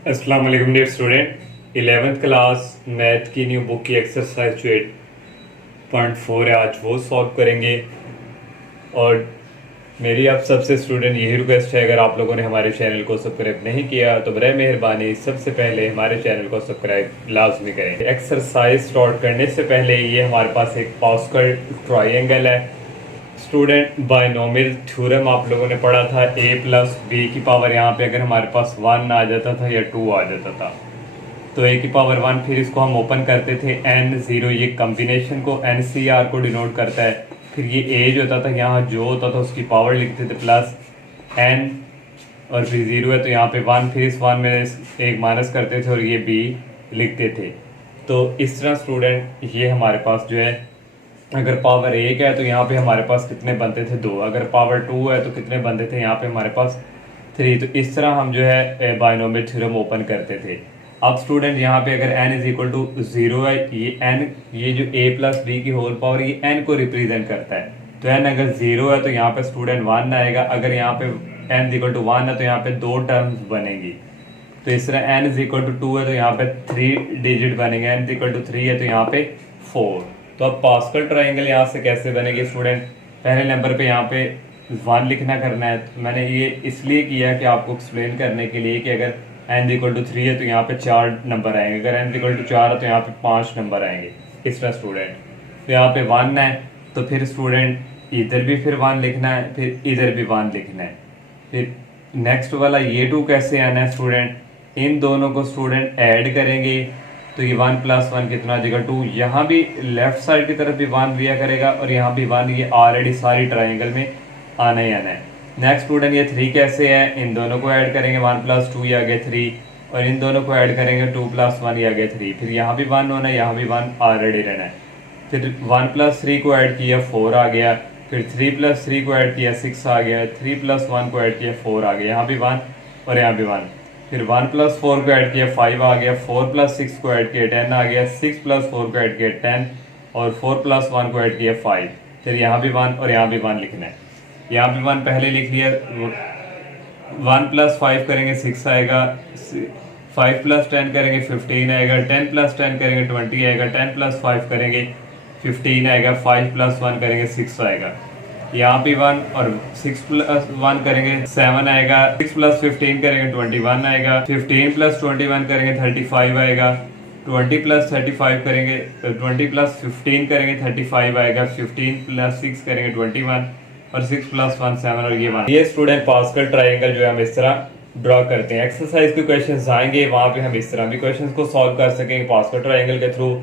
अस्सलाम वालेकुम dear student. 11th class math की न्यू बुक की एक्सरसाइज जो 8.4 है आज वो सॉल्व करेंगे। और मेरी आप सबसे स्टूडेंट यही रिक्वेस्ट है, अगर आप लोगों ने हमारे चैनल को सब्सक्राइब नहीं किया तो बराए मेहरबानी सबसे पहले हमारे चैनल को सब्सक्राइब लाजमी करें। एक्सरसाइज स्टार्ट करने से पहले ये हमारे पास एक पास्कल ट्राइंगल है। स्टूडेंट बायनोमियल थ्योरम आप लोगों ने पढ़ा था, a प्लस बी की पावर यहाँ पे अगर हमारे पास 1 आ जाता था या 2 आ जाता था तो a की पावर 1, फिर इसको हम ओपन करते थे n0, ये कम्बिनेशन को NCR को डिनोट करता है। फिर ये a जो होता था यहाँ जो होता था उसकी पावर लिखते थे प्लस n, और फिर 0 है तो यहाँ पे 1, फिर इस 1 में एक माइनस करते थे और ये b लिखते थे। तो इस तरह स्टूडेंट ये हमारे पास जो है, अगर पावर 1 है तो यहाँ पे हमारे पास कितने बनते थे 2, अगर पावर 2 है तो कितने बनते थे यहाँ पे हमारे पास 3। तो इस तरह हम जो है बायनोमियल थ्योरम ओपन करते थे। अब स्टूडेंट यहाँ पे अगर n इज इक्वल टू 0 है, ये n, ये जो a प्लस बी की होल पावर ये n को रिप्रेजेंट करता है। तो n अगर 0 है तो यहाँ पे स्टूडेंट 1 आएगा, अगर यहाँ पे n इज इक्वल टू 1 है तो यहाँ पे 2 टर्म्स बनेंगी। तो इस तरह n इज इक्वल टू 2 है तो यहाँ पे 3 डिजिट बनेंगे, n इज इक्वल टू 3 है तो यहाँ पे 4। तो अब पास्कल ट्राइंगल यहाँ से कैसे बनेगी स्टूडेंट, पहले नंबर पे यहाँ पे 1 लिखना करना है। तो मैंने ये इसलिए किया कि आपको एक्सप्लेन करने के लिए कि अगर n इक्वल टू 3 है तो यहाँ पे 4 नंबर आएंगे, अगर n इक्वल टू 4 है तो यहाँ पे 5 नंबर आएंगे। इस तरह स्टूडेंट, तो यहाँ पे 1 है तो फिर स्टूडेंट इधर भी फिर 1 लिखना है, फिर इधर भी 1 लिखना है। फिर नेक्स्ट वाला ये 2 कैसे आना है स्टूडेंट, इन दोनों को स्टूडेंट ऐड करेंगे तो ये 1 प्लस 1 कितना आ जाएगा 2। यहाँ भी लेफ्ट साइड की तरफ भी 1 दिया करेगा और यहाँ भी 1, ये ऑलरेडी सारी ट्राइंगल में आना ही आना है। नेक्स्ट स्टूडेंट ये 3 कैसे है, इन दोनों को ऐड करेंगे 1 प्लस 2 ये आ गया 3, और इन दोनों को ऐड करेंगे 2 प्लस 1 ये आ गया 3। फिर यहाँ भी 1 होना है, यहाँ भी 1 ऑलरेडी रहना है। फिर 1 प्लस 3 को ऐड किया 4 आ गया, फिर 3 प्लस 3 को ऐड किया 6 आ गया, 3 प्लस 1 को ऐड किया 4 आ गया, यहाँ भी 1 और यहाँ भी 1। फिर 1 प्लस 4 को ऐड किया 5 आ गया, 4 प्लस 6 को ऐड किया 10 आ गया, 6 प्लस 4 को ऐड किया 10 और 4 प्लस 1 को ऐड किया 5। फिर यहाँ भी 1 और यहाँ भी 1 लिखना है। यहाँ भी 1 पहले लिख लिया, 1 प्लस 5 करेंगे 6 आएगा, 5 प्लस 10 करेंगे 15 आएगा, 10 प्लस 10 करेंगे 20 आएगा, 10 प्लस 5 करेंगे 15 आएगा, 5 प्लस 1 करेंगे 6 आएगा। यहाँ भी 1 और 6 प्लस 1 करेंगे 7 आएगा, 6 प्लस 15 करेंगे 21 आएगा, 15 प्लस 21 करेंगे 35 आएगा, 20 प्लस 35 करेंगे 20 प्लस 15 करेंगे 35 आएगा, 15 प्लस 6 करेंगे 21 और 6 प्लस 1 7 और ये 1। ये स्टूडेंट पास्कल ट्राइंगल जो है हम इस तरह ड्रॉ करते हैं। एक्सरसाइज के क्वेश्चंस आएंगे वहाँ पे हम इस तरह भी क्वेश्चंस को सॉल्व कर सकेंगे पास्कल ट्राइंगल के थ्रू।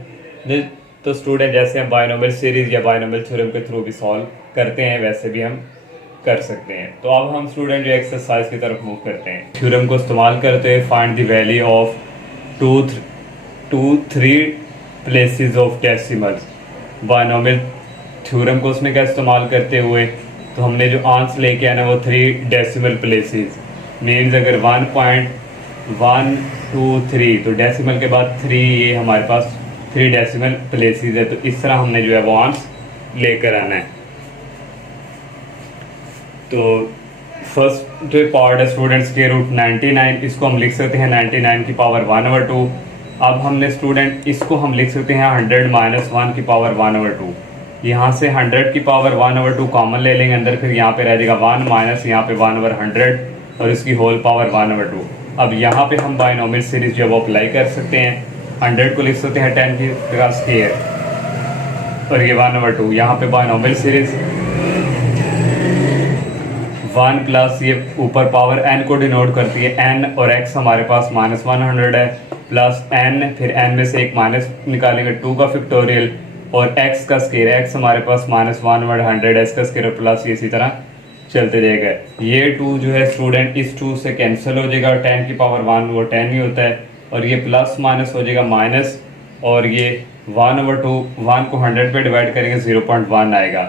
तो स्टूडेंट जैसे हम बायनोमियल सीरीज या बायनोमियल थ्योरम के थ्रू भी सॉल्व करते हैं वैसे भी हम कर सकते हैं। तो अब हम स्टूडेंट जो एक्सरसाइज की तरफ मूव करते हैं। थ्योरम को इस्तेमाल करते हुए find the value of 3 places of decimals. Binomial theorem को उसमें क्या इस्तेमाल करते हुए, तो हमने जो आंसर लेके आना वो 3 डेसिमल प्लेसेस मीन्स अगर 1.123 तो डेसिमल के बाद 3, ये हमारे पास 3 डेसिमल प्लेसेस है। तो इस तरह हमने जो है वो आंसर लेकर आना है। तो फर्स्ट पार्ट है स्टूडेंट स्क्वायर रूट 99, इसको हम लिख सकते हैं 99 की पावर 1/2। अब हमने स्टूडेंट इसको हम लिख सकते हैं 100 माइनस 1 की पावर 1/2। यहाँ से 100 की पावर 1/2 कॉमन ले लेंगे अंदर, फिर यहाँ पे रह जाएगा 1 माइनस यहाँ पे 1/100 और इसकी होल पावर 1/2। अब यहाँ पे हम बायनोमियल सीरीज जो है वो अप्लाई कर सकते हैं। 100 को लिख सकते हैं 10 की स्क्वायर और ये 1/2। यहाँ पे बायनोमियल सीरीज 1 प्लस ये ऊपर पावर n को डिनोट करती है n, और x हमारे पास -100 है प्लस n, फिर n में से एक माइनस निकालेंगे 2 का फैक्टोरियल और x का स्क्वायर, x हमारे पास -1/100 है, इसका स्क्वायर प्लस ये इसी तरह चलते जाएगा। ये 2 जो है स्टूडेंट इस 2 से कैंसिल हो जाएगा, 10 की पावर 1 वो 10 ही होता है, और ये प्लस माइनस हो जाएगा माइनस, और ये 1/2, 1 को 100 पे डिवाइड करेंगे 0.1 आएगा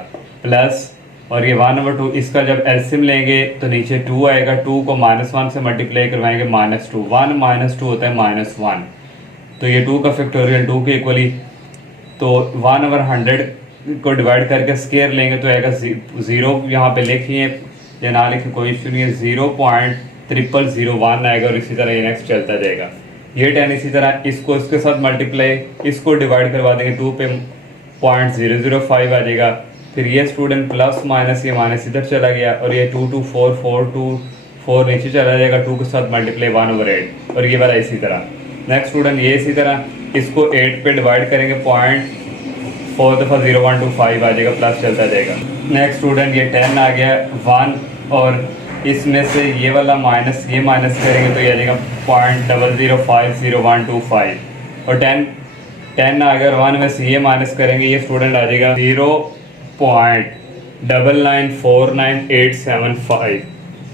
प्लस, और ये 1/2 इसका जब एलसीएम लेंगे तो नीचे 2 आएगा, 2 को -1 से मल्टीप्लाई करवाएंगे -2, 1 -2 होता है -1। तो ये 2 का फैक्टोरियल 2 के इक्वली, तो 1/100 को डिवाइड करके स्क्वायर लेंगे तो आएगा 0, यहाँ पे लिखिए या ना लिखे कोई इशू नहीं है, 0.001 0001 आएगा और इसी तरह ये नेक्स्ट चलता जाएगा। ये 10 इसी तरह इसको इसके साथ मल्टीप्लाई, इसको डिवाइड करवा देंगे 2 पे 0.005 आ जाएगा। फिर ये स्टूडेंट प्लस माइनस, ये माइनस इधर चला गया और ये 224 नीचे चला जाएगा, 2 के साथ मल्टीप्लाई 1/8 और ये वाला इसी तरह। नेक्स्ट स्टूडेंट ये इसी तरह इसको 8 पे डिवाइड करेंगे 0.4 दफ़ा 0125 आ जाएगा, प्लस चलता जाएगा। नेक्स्ट स्टूडेंट ये 10 आ गया 1 और इसमें से ये वाला माइनस, ये माइनस करेंगे तो ये आ जाएगा 0.00500125 और 10 आ गया और 1 में से ये माइनस करेंगे, ये स्टूडेंट आ जाएगा 0.9949875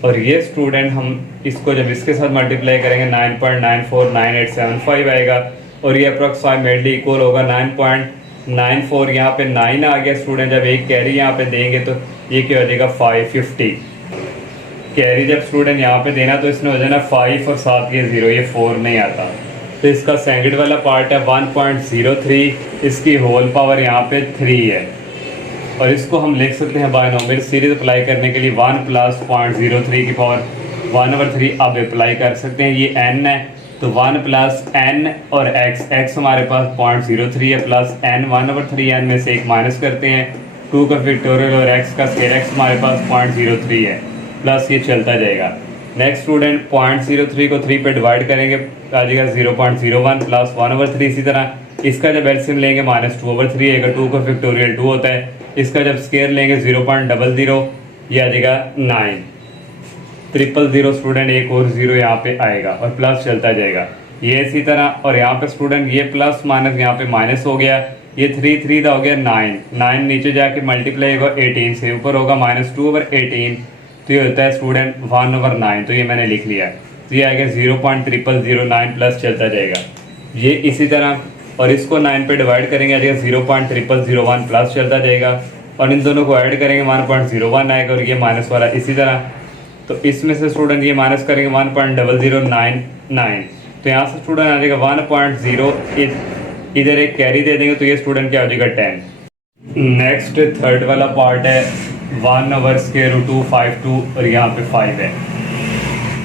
और ये स्टूडेंट हम इसको जब इसके साथ मल्टीप्लाई करेंगे 9.949875 आएगा और ये अप्रोक्सीमेटली इक्वल होगा 9.94। यहाँ पे 9 आ गया स्टूडेंट, जब एक कैरी यहाँ पे देंगे तो ये क्या हो जाएगा 550। कैरी जब स्टूडेंट यहाँ पे देना तो इसमें हो जाना 5 और साथ ये 0, ये 4 नहीं आता। तो इसका सेकंड वाला पार्ट है 1.03, इसकी होल पावर यहाँ पे 3 है और इसको हम लिख सकते हैं बायनोमियल सीरीज अप्लाई करने के लिए 1 + 0.03 की पावर 1/3 अब अप्लाई कर सकते हैं। ये n है तो 1 + n और x हमारे पास 0.03 है प्लस n 1/3 n में से एक माइनस करते हैं 2 का फैक्टोरियल और x का स्क्वायर, x हमारे पास 0.03 है प्लस ये चलता जाएगा। नेक्स्ट स्टूडेंट 0.03 को 3 पे डिवाइड करेंगे आ जाएगा 0.01 प्लस 1/3। इसी तरह इसका जब एलसीएम लेंगे -2/3 आएगा, 2 का फैक्टोरियल 2 होता है। इसका जब स्क्वायर लेंगे 0.00 ये आ जाएगा 9। 000 स्टूडेंट एक और 0 यहाँ पे आएगा और प्लस चलता जाएगा। ये इसी तरह और यहाँ पे स्टूडेंट ये प्लस माइनस यहाँ पे माइनस हो गया, ये 3 का हो गया 9 नीचे जाके मल्टीप्लाई होगा 18 से, ऊपर होगा -2/18 तो ये होता है स्टूडेंट 1/9। तो ये मैंने लिख लिया, तो ये आएगा 0.0009 प्लस चलता जाएगा। ये इसी तरह और इसको 9 पे डिवाइड करेंगे आ जाएगा 0.0001 प्लस चलता जाएगा और इन दोनों को ऐड करेंगे 1.01 आएगा और ये माइनस वाला इसी तरह। तो इसमें से स्टूडेंट ये माइनस करेंगे 1.0099 तो यहाँ से स्टूडेंट आ जाएगा 1.0, इधर एक कैरी दे देंगे तो ये स्टूडेंट क्या हो जाएगा 10। नेक्स्ट थर्ड वाला पार्ट है 1/√252 और यहाँ पे 5 है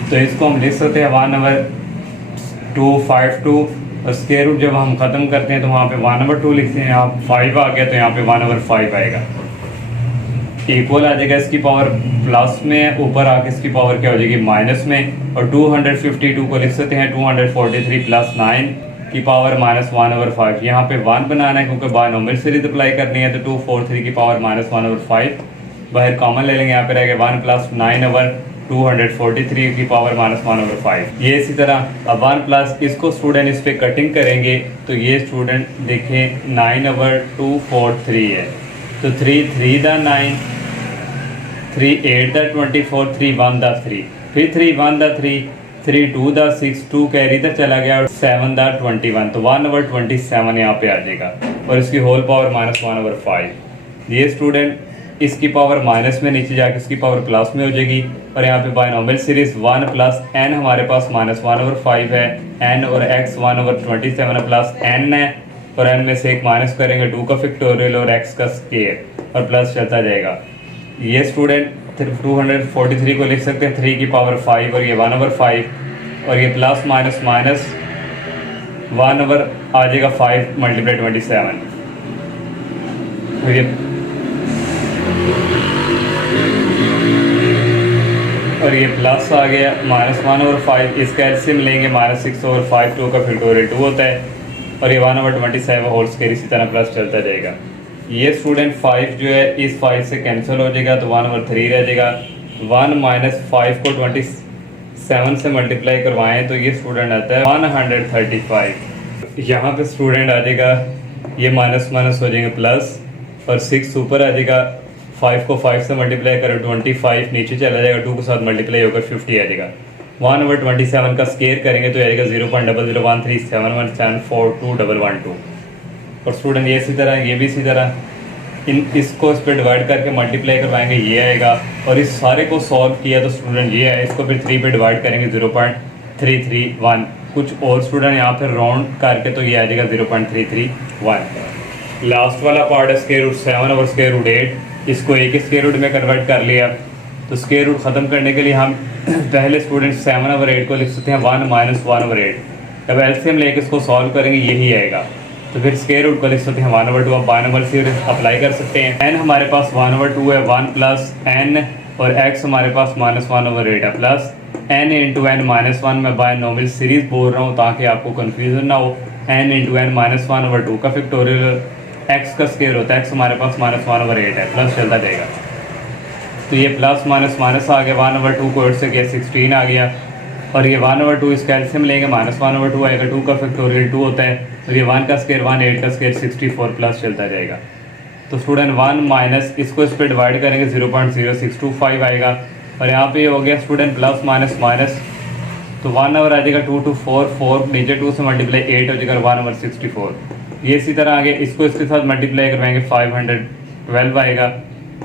तो इसको हम लिख सकते हैं 1/252 और स्क्वायर रूट जब हम ख़त्म करते हैं तो वहाँ पे 1/2 लिखते हैं, यहाँ 5 आ गया तो यहाँ पे 1/5 आएगा। इक्वल आ जाएगा, इसकी पावर प्लस में है, ऊपर आके इसकी पावर क्या हो जाएगी माइनस में और 252 को लिख सकते हैं 243 + 9 की पावर -1/5। यहाँ पे 1 बनाना है क्योंकि बायनोमियल सीरीज अप्लाई करनी है तो 243 की पावर -1/5 बाहर कॉमन ले लेंगे, यहाँ पे रहेगा 1 + 9/243 की पावर -1/5। ये इसी तरह अब 1 प्लस इसको स्टूडेंट इस पे कटिंग करेंगे तो ये स्टूडेंट देखें 9/243 है तो 3 दा 9, 3 8 दा 24, 3 1 दा 3, फिर 3 1 दा 3, 3 2 दा 6, 2 कैरी इधर चला गया और 7 दा 21 तो 1/27 यहाँ पे आ जाएगा और इसकी होल पावर -1/5। ये स्टूडेंट इसकी पावर माइनस में, नीचे जाके इसकी पावर प्लस में हो जाएगी और यहाँ पे बायनोमियल सीरीज 1 + n हमारे पास -1/5 है, n और x 1/27 प्लस n है और n में से एक माइनस करेंगे 2 का फैक्टोरियल और x का स्क्वायर और प्लस चलता जाएगा। ये स्टूडेंट 243 को लिख सकते हैं 3 की पावर 5 और ये 1/5 और ये प्लस माइनस 1 ओवर आ जाएगा 5 × 27 और ये प्लस आ गया -1/5। इसका एलसीएम लेंगे -6/5, 2 का फैक्टोरियल 2 होता है और ये 1/27 होल स्क्वायर इसी तरह प्लस चलता जाएगा। ये स्टूडेंट 5 जो है इस 5 से कैंसिल हो जाएगा तो 1/3 रह जाएगा। 1 - 5 को 27 से मल्टीप्लाई करवाएं तो ये स्टूडेंट आता है 135। यहाँ पे स्टूडेंट आ जाएगा ये माइनस हो जाएंगे प्लस और 6 ऊपर आ जाएगा, 5 को 5 से मल्टीप्लाई करें 25 नीचे चला जाएगा, 2 के साथ मल्टीप्लाई होकर 50 आ जाएगा। 1/27 का स्केयर करेंगे तो आएगा 0.001371742112 और स्टूडेंट ये इसी तरह, ये भी इसी तरह इसको इस पर डिवाइड करके मल्टीप्लाई करवाएंगे ये आएगा और इस सारे को सॉल्व किया तो स्टूडेंट ये है, इसको फिर 3 पे डिवाइड करेंगे 0.331। कुछ और स्टूडेंट यहाँ पर राउंड करके तो ये आ जाएगा 0.331। लास्ट वाला पार्ट है √7 और √8, इसको एक ही स्क्वायर रूट में कन्वर्ट कर लिया तो स्क्वायर रूट ख़त्म करने के लिए हम पहले स्टूडेंट 7/8 को लिख सकते हैं 1 - 1/8। जब एलसीएम लेके इसको सॉल्व करेंगे यही आएगा, तो फिर स्क्वायर रूट को लिख सकते हैं 1/2। अब बाइनोमियल थ्योरम अप्लाई कर सकते हैं। n हमारे पास 1/2 है, 1 प्लस n, और x हमारे पास -1/8 है, प्लस n इंटू n -1। मैं बाइनोमियल सीरीज बोल रहा हूँ ताकि आपको कन्फ्यूजन ना हो। n इंटू n -1/2 का फैक्टोरियल x का स्क्वायर होता है, x हमारे पास -1/8 है, प्लस चलता जाएगा। तो ये प्लस माइनस माइनस आ गया, 1/2 को 8 से गया 16 आ गया, और ये 1/2 इसका एलसीएम लेंगे -1/2 आएगा। 2 का फैक्टोरियल 2 होता है, और ये 1 का स्क्वायर 1, 8 का स्क्वायर 64, प्लस चलता जाएगा। तो स्टूडेंट 1 माइनस इसको इस पर डिवाइड करेंगे 0.0625 आएगा, और यहाँ पे हो गया स्टूडेंट प्लस माइनस माइनस, तो 1 ओवर आ जाएगा 2 to 4, 4 नीचे 2 से मल्टीप्लाई 8 हो जाएगा 1/64। ये इसी तरह आगे इसको इसके साथ मल्टीप्लाई करवाएंगे 512 आएगा,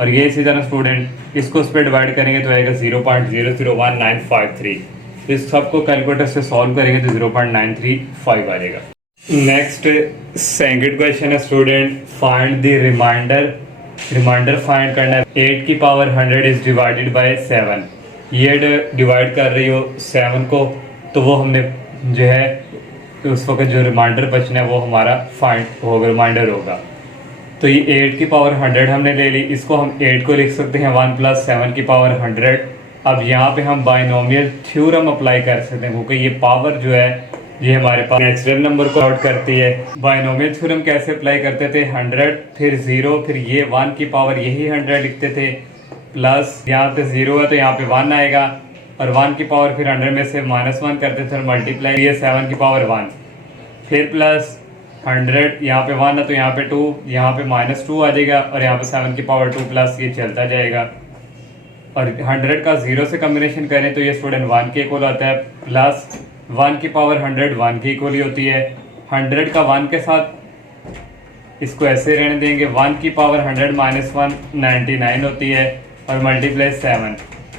और ये इसी तरह स्टूडेंट इसको इस पर डिवाइड करेंगे तो आएगा 0.001953। इस सबको कैलकुलेटर से सॉल्व करेंगे तो 0.935 आ जाएगा। नेक्स्ट सेकंड क्वेश्चन है student, find the remainder find करना है। 8 की पावर 100 इज डिवाइडेड बाय 7। ये डिवाइड कर रही हो 7 को, तो वो हमने जो है उस वक्त जो रिमाइंडर बचना है वो हमारा फाइंड होगा, रिमाइंडर होगा। तो ये 8 की पावर 100 हमने ले ली, इसको हम 8 को लिख सकते हैं 1 + 7 की पावर 100। अब यहाँ पे हम बाइनोमियल थ्योरम अप्लाई कर सकते हैं, क्योंकि ये पावर जो है ये हमारे पास नेचुरल नंबर को आउट करती है। बाइनोमियल थ्योरम कैसे अप्लाई करते थे, 100 फिर 0 फिर ये 1 की पावर यही 100 लिखते थे, प्लस यहाँ पे 0 है तो यहाँ पे 1 आएगा, और 1 की पावर फिर 100 में से -1 करते थे और मल्टीप्लाई ये 7 की पावर 1, फिर प्लस 100 यहाँ पे 1 है तो यहाँ पे 2, यहाँ पे -2 आ जाएगा, और यहाँ पे 7 की पावर 2 प्लस ये चलता जाएगा। और 100 का 0 से कम्बिनेशन करें तो ये स्टूडेंट 1 के इक्वल आता है, प्लस 1 की पावर 100 1 की इक्वल ही होती है। 100 का 1 के साथ इसको ऐसे रहने देंगे, 1 की पावर 100 - 1 99 होती है, और मल्टीप्लाई 7।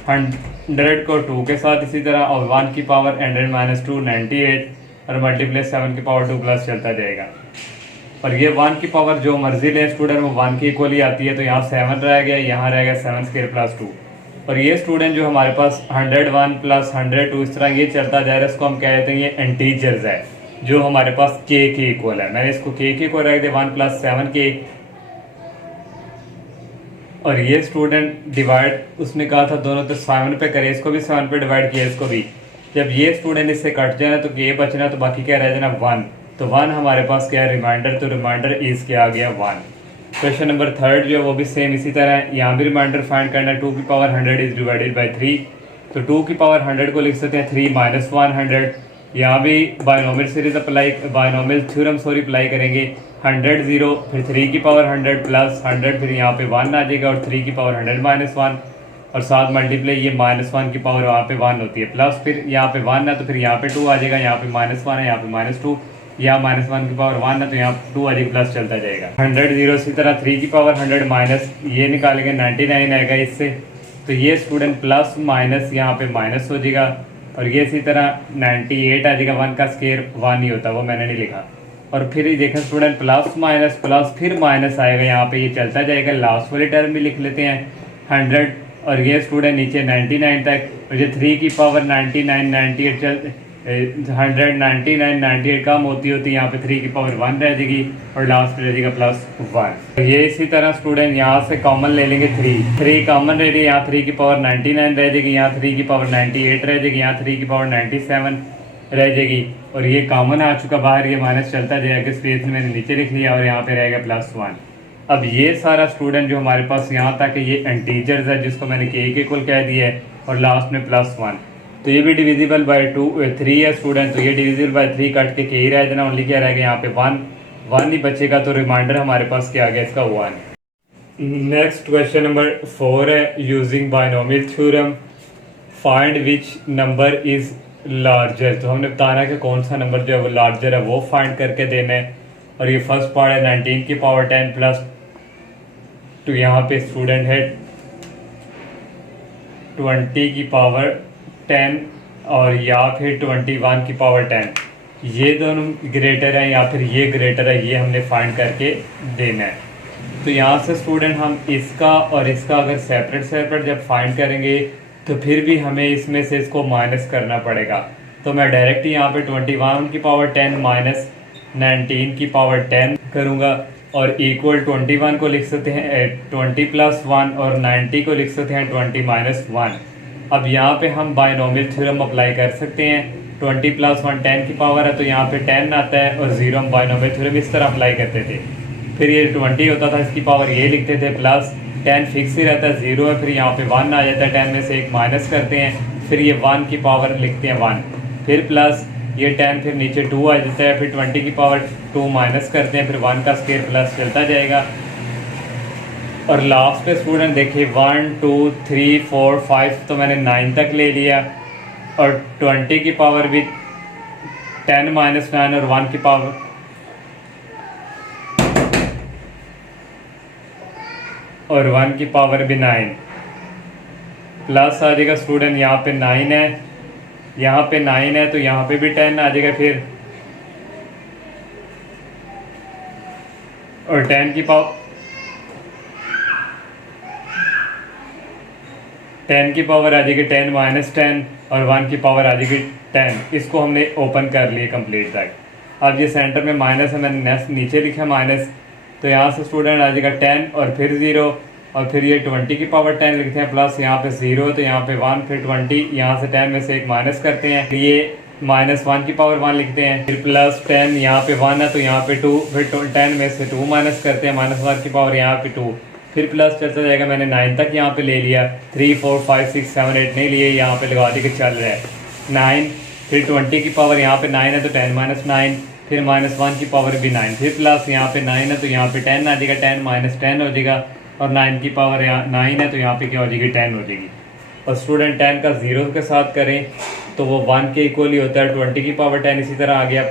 100 को 2 के साथ इसी तरह, और 1 की पावर 100 - 2 98, और मल्टीप्लाई 7 की पावर 2 प्लस चलता जाएगा। और ये 1 की पावर जो मर्जी ले स्टूडेंट वो 1 की इक्वल ही आती है, तो यहाँ 7 रह गया, यहाँ रह गया 7² + 2। और ये स्टूडेंट जो हमारे पास 101 + 102 इस तरह ये चलता जा रहा है, इसको हम कहते हैं ये इंटीजर्स है जो हमारे पास k के इक्वल है। मैंने इसको k के इक्वल रख दिया 1 + 7k। और ये स्टूडेंट डिवाइड उसने कहा था दोनों तो 7 पे करे, इसको भी 7 पे डिवाइड किया, इसको भी। जब ये स्टूडेंट इससे कट जाना तो ये बचना, तो बाकी क्या रह जाना 1। तो 1 हमारे पास क्या है रिमाइंडर, तो रिमाइंडर इज क्या आ गया 1। क्वेश्चन नंबर 3 जो है वो भी सेम इसी तरह है, यहाँ भी रिमाइंडर फाइंड करना है। 2 की पावर 100 इज डिवाइडेड बाई 3, तो 2 की पावर 100 को लिख सकते हैं 3 - 100। यहाँ भी binomial series apply, binomial theorem apply करेंगे। 100 0 फिर 3 की पावर 100 प्लस 100, फिर यहाँ पे 1 आ जाएगा, और 3 की पावर 100 - 1, और साथ मल्टीप्लाई ये -1 की पावर वहाँ पे 1 होती है, प्लस फिर यहाँ पे 1 है तो फिर यहाँ पे 2 आ जाएगा, यहाँ पे -1 है, यहाँ पे -2, यहाँ -1 की पावर 1 है तो यहाँ 2 आ जाएगा, प्लस चलता जाएगा। 100 0 इसी तरह 3 की पावर 100 माइनस ये निकालेंगे 99 आएगा इससे, तो ये स्टूडेंट प्लस माइनस यहाँ पे माइनस हो जाएगा, और ये इसी तरह 98 आ जाएगा। 1 का स्क्वायर 1 ही होता है, वो मैंने नहीं लिखा। और फिर ये देखें स्टूडेंट प्लस माइनस प्लस फिर माइनस आएगा, यहाँ पे ये चलता जाएगा। लास्ट वाली टर्म भी लिख लेते हैं 100, और ये स्टूडेंट नीचे 99 तक, और ये 3 की पावर 99 98 चल 100 99 98 कम होती होती यहाँ पे 3 की पावर 1 रह जाएगी, और लास्ट रह जाएगा +1। ये इसी तरह स्टूडेंट यहाँ से कॉमन ले लेंगे 3 कॉमन रह जाएगी, यहाँ 3 की पावर 99 रह जाएगी, यहाँ 3 की पावर 98 रह जाएगी, यहाँ 3 की पावर 97 रह जाएगी, और ये कॉमन आ चुका बाहर, ये माइनस चलता जाएगा। स्पेस में मैंने नीचे लिख लिया, और यहाँ पे रहेगा +1। अब ये सारा स्टूडेंट जो हमारे पास यहाँ तक ये इंटीजर्स है जिसको मैंने k के इक्वल कह दिया है, और लास्ट में +1, तो ये भी डिविजिबल बाय 3 है स्टूडेंट, तो ये डिविजिबल बाय 3 कट के k ही रह जाना, ओनली क्या रहेगा यहाँ पे 1 ही बचेगा, तो रिमाइंडर हमारे पास क्या आ गया इसका 1। नेक्स्ट क्वेश्चन नंबर 4 है, using binomial theorem find which number is larger. तो हमने बताना है कि कौन सा नंबर जो है वो लार्जर है वो फाइंड करके देना है। और ये फर्स्ट पार्ट है 19 की पावर 10 प्लस, तो यहाँ पे स्टूडेंट है 20 की पावर 10, और या फिर 21 की पावर 10, ये दोनों ग्रेटर है या फिर ये ग्रेटर है, ये हमने फाइंड करके देना है। तो यहाँ से स्टूडेंट हम इसका और इसका अगर सेपरेट सेपरेट जब फाइंड करेंगे तो फिर भी हमें इसमें से इसको माइनस करना पड़ेगा। तो मैं डायरेक्ट यहाँ पे 21 की पावर 10 माइनस 19 की पावर 10 करूँगा और इक्वल 21 को लिख सकते हैं 20 प्लस 1 और 90 को लिख सकते हैं 20 माइनस 1। अब यहाँ पे हम बायनोमियल थ्योरम अप्लाई कर सकते हैं। 20 प्लस 1 10 की पावर है तो यहाँ पे 10 आता है और 0 हम बायनोमियल थ्योरम इस तरह अप्लाई करते थे। फिर ये 20 होता था, इसकी पावर ये लिखते थे, प्लस 10 फिक्स ही रहता है 0 है, फिर यहाँ पे 1 आ जाता है, 10 में से एक माइनस करते हैं, फिर ये 1 की पावर लिखते हैं 1, फिर प्लस ये 10 फिर नीचे 2 आ जाता है, फिर 20 की पावर 2 माइनस करते हैं, फिर 1 का स्क्वायर प्लस चलता जाएगा। और लास्ट पे स्टूडेंट देखिए 1 2 3 4 5 तो मैंने 9 तक ले लिया और 20 की पावर भी 10 माइनस 9 और 1 की पावर और 1 की पावर भी 9 प्लस आ जाएगा स्टूडेंट। यहाँ पे 9 है, यहाँ पे 9 है तो यहाँ पे भी 10 आ जाएगा फिर, और 10 की पावर 10 की पावर आ जाएगी 10 माइनस 10 और 1 की पावर आ जाएगी 10। इसको हमने ओपन कर लिया कंप्लीट तक। अब ये सेंटर में माइनस है, मैंने नीचे लिखा माइनस, तो यहाँ से स्टूडेंट आ जाएगा 10 और फिर 0 और फिर ये 20 की पावर 10 लिखते हैं, प्लस यहाँ पे 0 तो यहाँ पे 1 फिर 20, यहाँ से 10 में से एक माइनस करते हैं, ये माइनस 1 की पावर 1 लिखते हैं, फिर प्लस 10 यहाँ पे 1 है तो यहाँ पे 2, फिर 10 में से 2 माइनस करते हैं, माइनस 1 की पावर यहाँ पे 2, फिर प्लस चलता जाएगा। मैंने 9 तक यहाँ पे ले लिया, 3 4 5 6 7 8 नहीं लिए, यहाँ पे लगा दी कि चल रहा है 9, फिर 20 की पावर यहाँ पे 9 है तो 10 माइनस 9, फिर माइनस 1 की पावर भी 9, फिर प्लस यहाँ पे 9 है तो यहाँ पे 10 आ जाएगा, 10 माइनस 10 हो जाएगा, और 9 की पावर यहाँ 9 है तो यहाँ पे क्या हो जाएगी 10 हो जाएगी। और स्टूडेंट 10 का 0 के साथ करें तो वो 1 के इक्वल ही होता है। 20 की पावर 10 इसी तरह आ गया,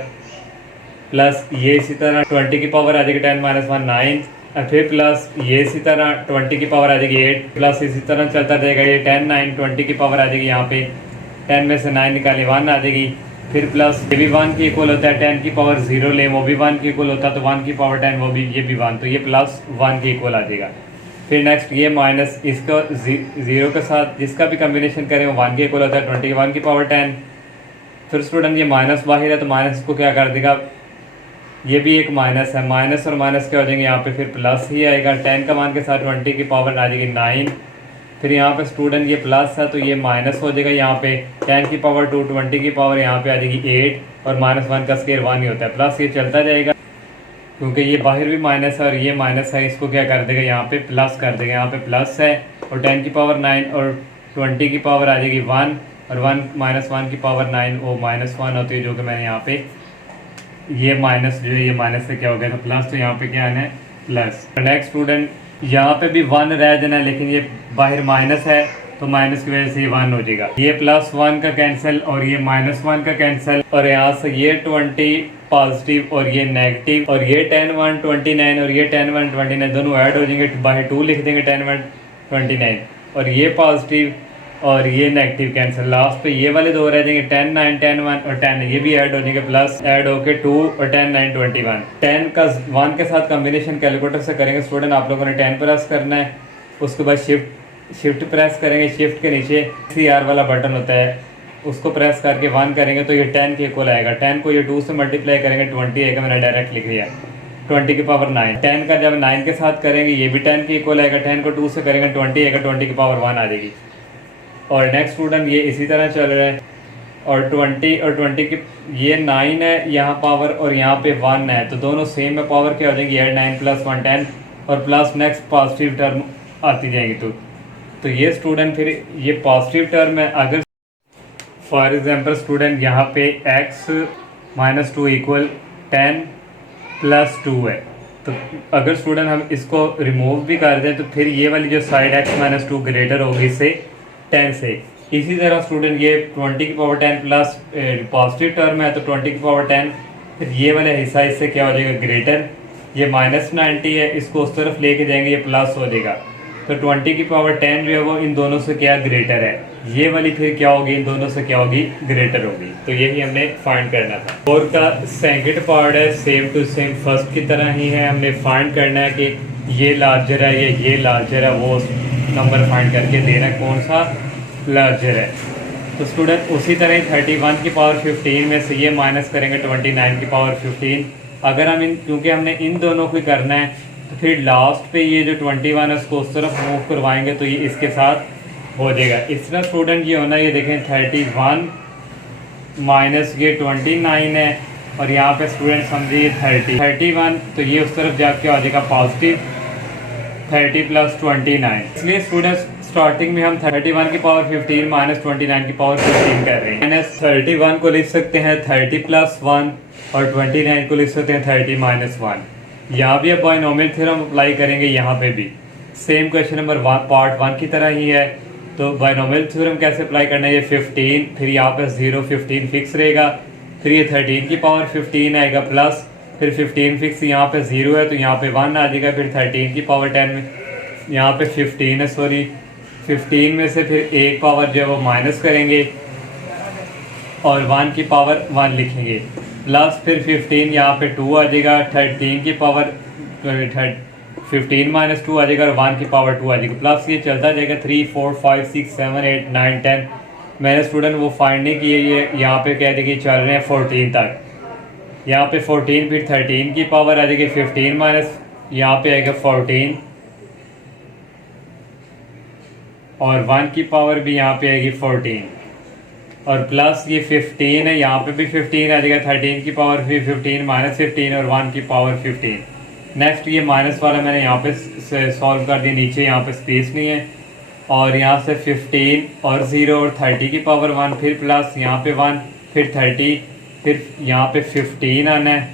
प्लस ये इसी तरह 20 की पावर आ जाएगी 10 माइनस 1 9, और फिर प्लस ये इसी तरह 20 की पावर आ जाएगी 8, प्लस इसी तरह चलता रहेगा, ये 10 9 20 की पावर आ जाएगी, यहाँ पे 10 में से 9 निकाले 1 आ जाएगी, फिर प्लस ये भी 1 की इक्वल होता है, 10 की पावर 0 ले वो भी 1 की इक्वल होता है, तो 1 की पावर 10 वो भी ये भी 1, तो ये प्लस 1 की इक्वल आ जाएगा। फिर नेक्स्ट ये माइनस इसका 0 के साथ जिसका भी कम्बिनेशन करें वो 1 के इक्वल होता है, 21 की पावर 10। फिर स्टूडेंट ये माइनस बाहर है तो माइनस को क्या कर देगा, ये भी एक माइनस है, माइनस और माइनस क्या हो जाएंगे, यहाँ पे फिर प्लस ही आएगा, 10 का मान के साथ 20 की पावर आ जाएगी 9, फिर यहाँ पे स्टूडेंट ये प्लस है तो ये माइनस हो जाएगा, यहाँ पे 10 की पावर 2 20 की पावर यहाँ पे आ जाएगी 8 और माइनस 1 का स्क्वायर 1 ही होता है, प्लस ये चलता जाएगा क्योंकि ये बाहर भी माइनस है और ये माइनस है, इसको क्या कर देगा यहाँ पे प्लस कर देगा, यहाँ पे प्लस है और 10 की पावर 9 और 20 की पावर आ जाएगी 1 और 1 माइनस 1 की पावर 9 वो माइनस 1 होती है, जो कि मैंने यहाँ पे ये माइनस जो है ये माइनस से क्या हो गया था प्लस, तो यहाँ पे क्या आना है प्लस। नेक्स्ट स्टूडेंट यहाँ पे भी 1 रह जाना है, लेकिन ये बाहर माइनस है तो माइनस की वजह से ये 1 हो जाएगा, ये प्लस 1 का कैंसिल और ये माइनस 1 का कैंसिल, और यहाँ से ये 20 पॉजिटिव और ये नेगेटिव और ये 10 1 29 और ये 10 1 29 दोनों ऐड हो जाएंगे, बाहर 2 लिख देंगे 10 1 29 और ये पॉजिटिव और ये नेगेटिव कैंसिल, लास्ट पे ये वाले दो रह जाएंगे 10 9 10 1 और 10 ये भी ऐड हो जाएंगे, प्लस ऐड होके 2 और 10 9 21। 10 का 1 के साथ कॉम्बिनेशन कैलकुलेटर से करेंगे स्टूडेंट, आप लोगों ने 10 प्रेस करना है, उसके बाद शिफ्ट प्रेस करेंगे, शिफ्ट के नीचे CR वाला बटन होता है उसको प्रेस करके 1 करेंगे तो ये 10 के इक्वल आएगा, 10 को ये 2 से मल्टीप्लाई करेंगे 20 आएगा, मैंने डायरेक्ट लिख दिया 20 की पावर 9। 10 का जब 9 के साथ करेंगे ये भी 10 के इक्वल आएगा, 10 को 2 से करेंगे 20 आएगा, 20 की पावर 1 आ जाएगी। और नेक्स्ट स्टूडेंट ये इसी तरह चल रहा है, और 20 और 20 की ये 9 है यहाँ पावर और यहाँ पे 1 है, तो दोनों सेम में पावर क्या हो जाएगी, एड 9 प्लस 1 10 और प्लस नेक्स्ट पॉजिटिव टर्म आती जाएगी, तो ये स्टूडेंट फिर ये पॉजिटिव टर्म है। अगर फॉर एग्जांपल स्टूडेंट यहाँ पे x माइनस 2 इक्वल 10 प्लस 2 है, तो अगर स्टूडेंट हम इसको रिमूव भी कर दें तो फिर ये वाली जो साइड x माइनस 2 ग्रेटर होगी इससे 10 से। इसी तरह स्टूडेंट ये 20 की पावर 10 प्लस पॉजिटिव टर्म है तो 20 की पावर 10, फिर ये वाला हिस्सा इससे क्या हो जाएगा ग्रेटर, ये माइनस 90 है इसको उस तरफ लेके जाएंगे ये प्लस हो जाएगा, तो 20 की पावर 10 जो है वो इन दोनों से क्या ग्रेटर है, ये वाली फिर क्या होगी इन दोनों से क्या होगी ग्रेटर होगी, तो यही हमने फाइंड करना था। और का सेकंड पार्ट है सेम टू सेम फर्स्ट की तरह ही है, हमने फाइंड करना है कि ये लार्जर है या ये लार्जर है, वो नंबर फाइंड करके देना कौन सा लार्जर है। तो स्टूडेंट उसी तरह 31 की पावर 15 में से ये माइनस करेंगे 29 की पावर 15। अगर हम क्योंकि हमने इन दोनों को करना है तो फिर लास्ट पे ये जो 21 है उसको उस तरफ मूव करवाएंगे तो ये इसके साथ हो जाएगा। इस तरह स्टूडेंट ये होना, ये देखें 31 माइनस ये 29 है और यहाँ पे स्टूडेंट समझिए 31, तो ये उस तरफ जाके आ जाएगा पॉजिटिव 30 प्लस 29। इसलिए स्टूडेंट्स स्टार्टिंग में हम 31 की पावर 15 माइनस 29 की पावर 15 कर रहे हैं। माइनस 31 को लिख सकते हैं 30 प्लस 1 और 29 को लिख सकते हैं 30 माइनस 1। यहाँ भी अब बाइनोमियल थ्योरम अप्लाई करेंगे, यहाँ पे भी सेम क्वेश्चन नंबर 1 पार्ट 1 की तरह ही है। तो बाइनोमियल थ्योरम कैसे अप्लाई करना है, ये 15 फिर यहाँ पे 0 15 फिक्स रहेगा, फिर ये 13 की पावर 15 आएगा प्लस फिर 15 फिक्स, यहाँ पे 0 है तो यहाँ पे 1 आ जाएगा, फिर 13 की पावर 10 में यहाँ पे 15 है, सॉरी 15 में से फिर एक पावर जो है वो माइनस करेंगे और 1 की पावर 1 लिखेंगे प्लस फिर 15 यहाँ पे 2 आ जाएगा, 13 की पावर 15 माइनस 2 आ जाएगा और 1 की पावर 2 आ जाएगी प्लस ये चलता जाएगा 3 4 5 6 7 8 9 10। मैंने स्टूडेंट वो फाइंड नहीं किए, ये यहाँ पे कह देंगे चल रहे हैं 14 तक, यहाँ पे 14 फिर 13 की पावर आ जाएगी 15 माइनस यहाँ पे आएगा 14 और 1 की पावर भी यहाँ पे आएगी 14 और प्लस ये 15 है, यहाँ पे भी 15 आ जाएगा, 13 की पावर भी 15 माइनस 15 और 1 की पावर 15। नेक्स्ट ये माइनस वाला मैंने यहाँ पे सॉल्व कर दिया, नीचे यहाँ पे स्पेस नहीं है और यहाँ से 15 और 0 और 30 की पावर 1 फिर प्लस यहाँ पे 1 फिर 30 फिर यहाँ पे 15 आना है,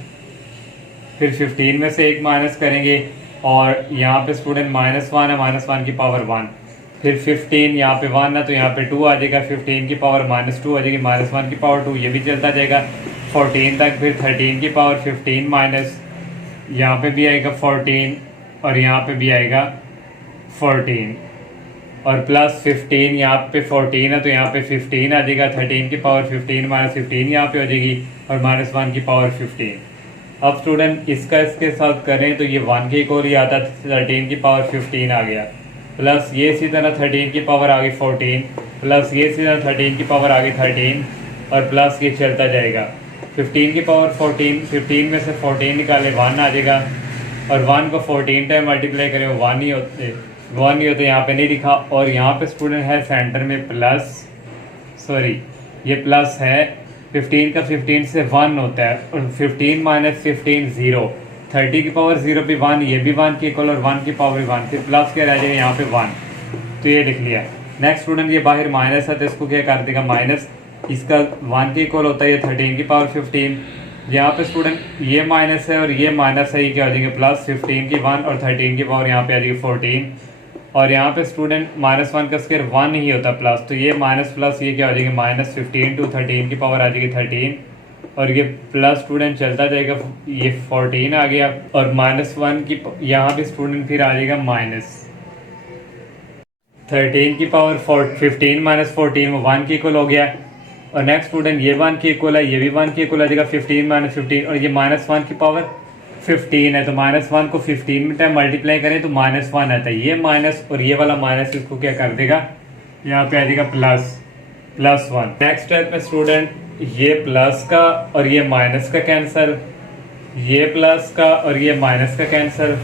फिर 15 में से एक माइनस करेंगे और यहाँ पे स्टूडेंट -1 है, -1 की पावर 1 फिर 15 यहाँ पे 1 है तो यहाँ पे 2 आ जाएगा, 15 की पावर -2 आ जाएगी, -1 की पावर 2 ये भी चलता जाएगा 14 तक, फिर 13 की पावर 15 माइनस यहाँ पे भी आएगा 14 और यहाँ पे भी आएगा 14 और प्लस 15 यहाँ पे 14 है तो यहाँ पे 15 आ जाएगा, 13 की पावर 15 माइनस 15 यहाँ पे हो जाएगी और -1 की पावर 15। अब स्टूडेंट इसका इसके साथ करें तो ये 1 के इक्वल ही आता है, 13 की पावर 15 आ गया प्लस ये इसी तरह 13 की पावर आ गई 14 प्लस ये इसी तरह 13 की पावर आ गई 13 और प्लस ये चलता जाएगा 15 की पावर 14, 15 में से 14 निकाले 1 आ जाएगा और 1 को 14 टाइम मल्टीप्लाई करें 1 ही होते यहाँ पे नहीं लिखा और यहाँ पे स्टूडेंट है सेंटर में प्लस, सॉरी ये प्लस है 15 का 15 से 1 होता है और 15 माइनस 15 0, 30 की पावर 0 पे 1, ये भी 1 की इक्वल और 1 की पावर 1, फिर प्लस क्या रह जाएगा यहाँ पे 1, तो ये लिख लिया। नेक्स्ट स्टूडेंट ये बाहर माइनस है तो इसको क्या कर देगा माइनस, इसका 1 के इक्वल होता है ये 13 की पावर 15, यहाँ पे स्टूडेंट ये माइनस है और ये माइनस है, ये क्या हो जाएगा प्लस 15 की 1 और 13 की पावर यहाँ पे आ जाएगी 14 और यहाँ पे स्टूडेंट -1 का स्क्वायर 1 ही होता प्लस, तो ये माइनस प्लस ये क्या हो जाएगा -15 टू 13 की पावर आ जाएगी 13 और ये प्लस स्टूडेंट चलता जाएगा, ये 14 आ गया और -1 की यहाँ पे स्टूडेंट फिर आ जाएगा -13 की पावर 15 माइनस 14 1 की इक्वल हो गया और नेक्स्ट स्टूडेंट ये 1 की इक्वल है, ये भी 1 की इक्वल आ जाएगा 15 माइनस 15 और ये -1 की पावर 15 है तो -1 को 15 में टाइम मल्टीप्लाई करें तो -1 आता है, ये माइनस और ये वाला माइनस इसको क्या कर देगा यहाँ पे आ जाएगा +1। नेक्स्ट स्टेप में स्टूडेंट ये प्लस का और ये माइनस का कैंसिल, ये प्लस का और ये माइनस का कैंसिल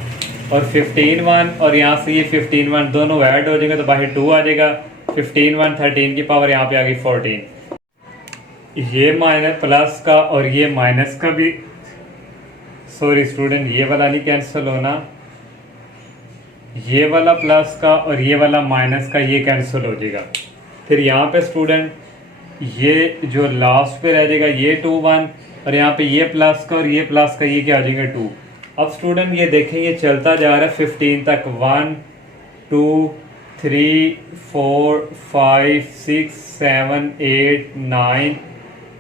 और 15 1 और यहाँ से ये 15 1 दोनों ऐड हो जाएगा तो बाहर 2 आ जाएगा, 15 1 13 की पावर यहाँ पे आ गई 14, ये माइनस प्लस का और ये माइनस का भी, सॉरी स्टूडेंट ये वाला नहीं कैंसिल होना, ये वाला प्लस का और ये वाला माइनस का ये कैंसिल हो जाएगा। फिर यहाँ पे स्टूडेंट ये जो लास्ट पे रह जाएगा ये 2 1 और यहाँ पे ये प्लस का और ये प्लस का ये क्या आ जाएगा 2। अब स्टूडेंट ये देखें ये चलता जा रहा है 15 तक, 1 2 3 4 5 6 7 8 9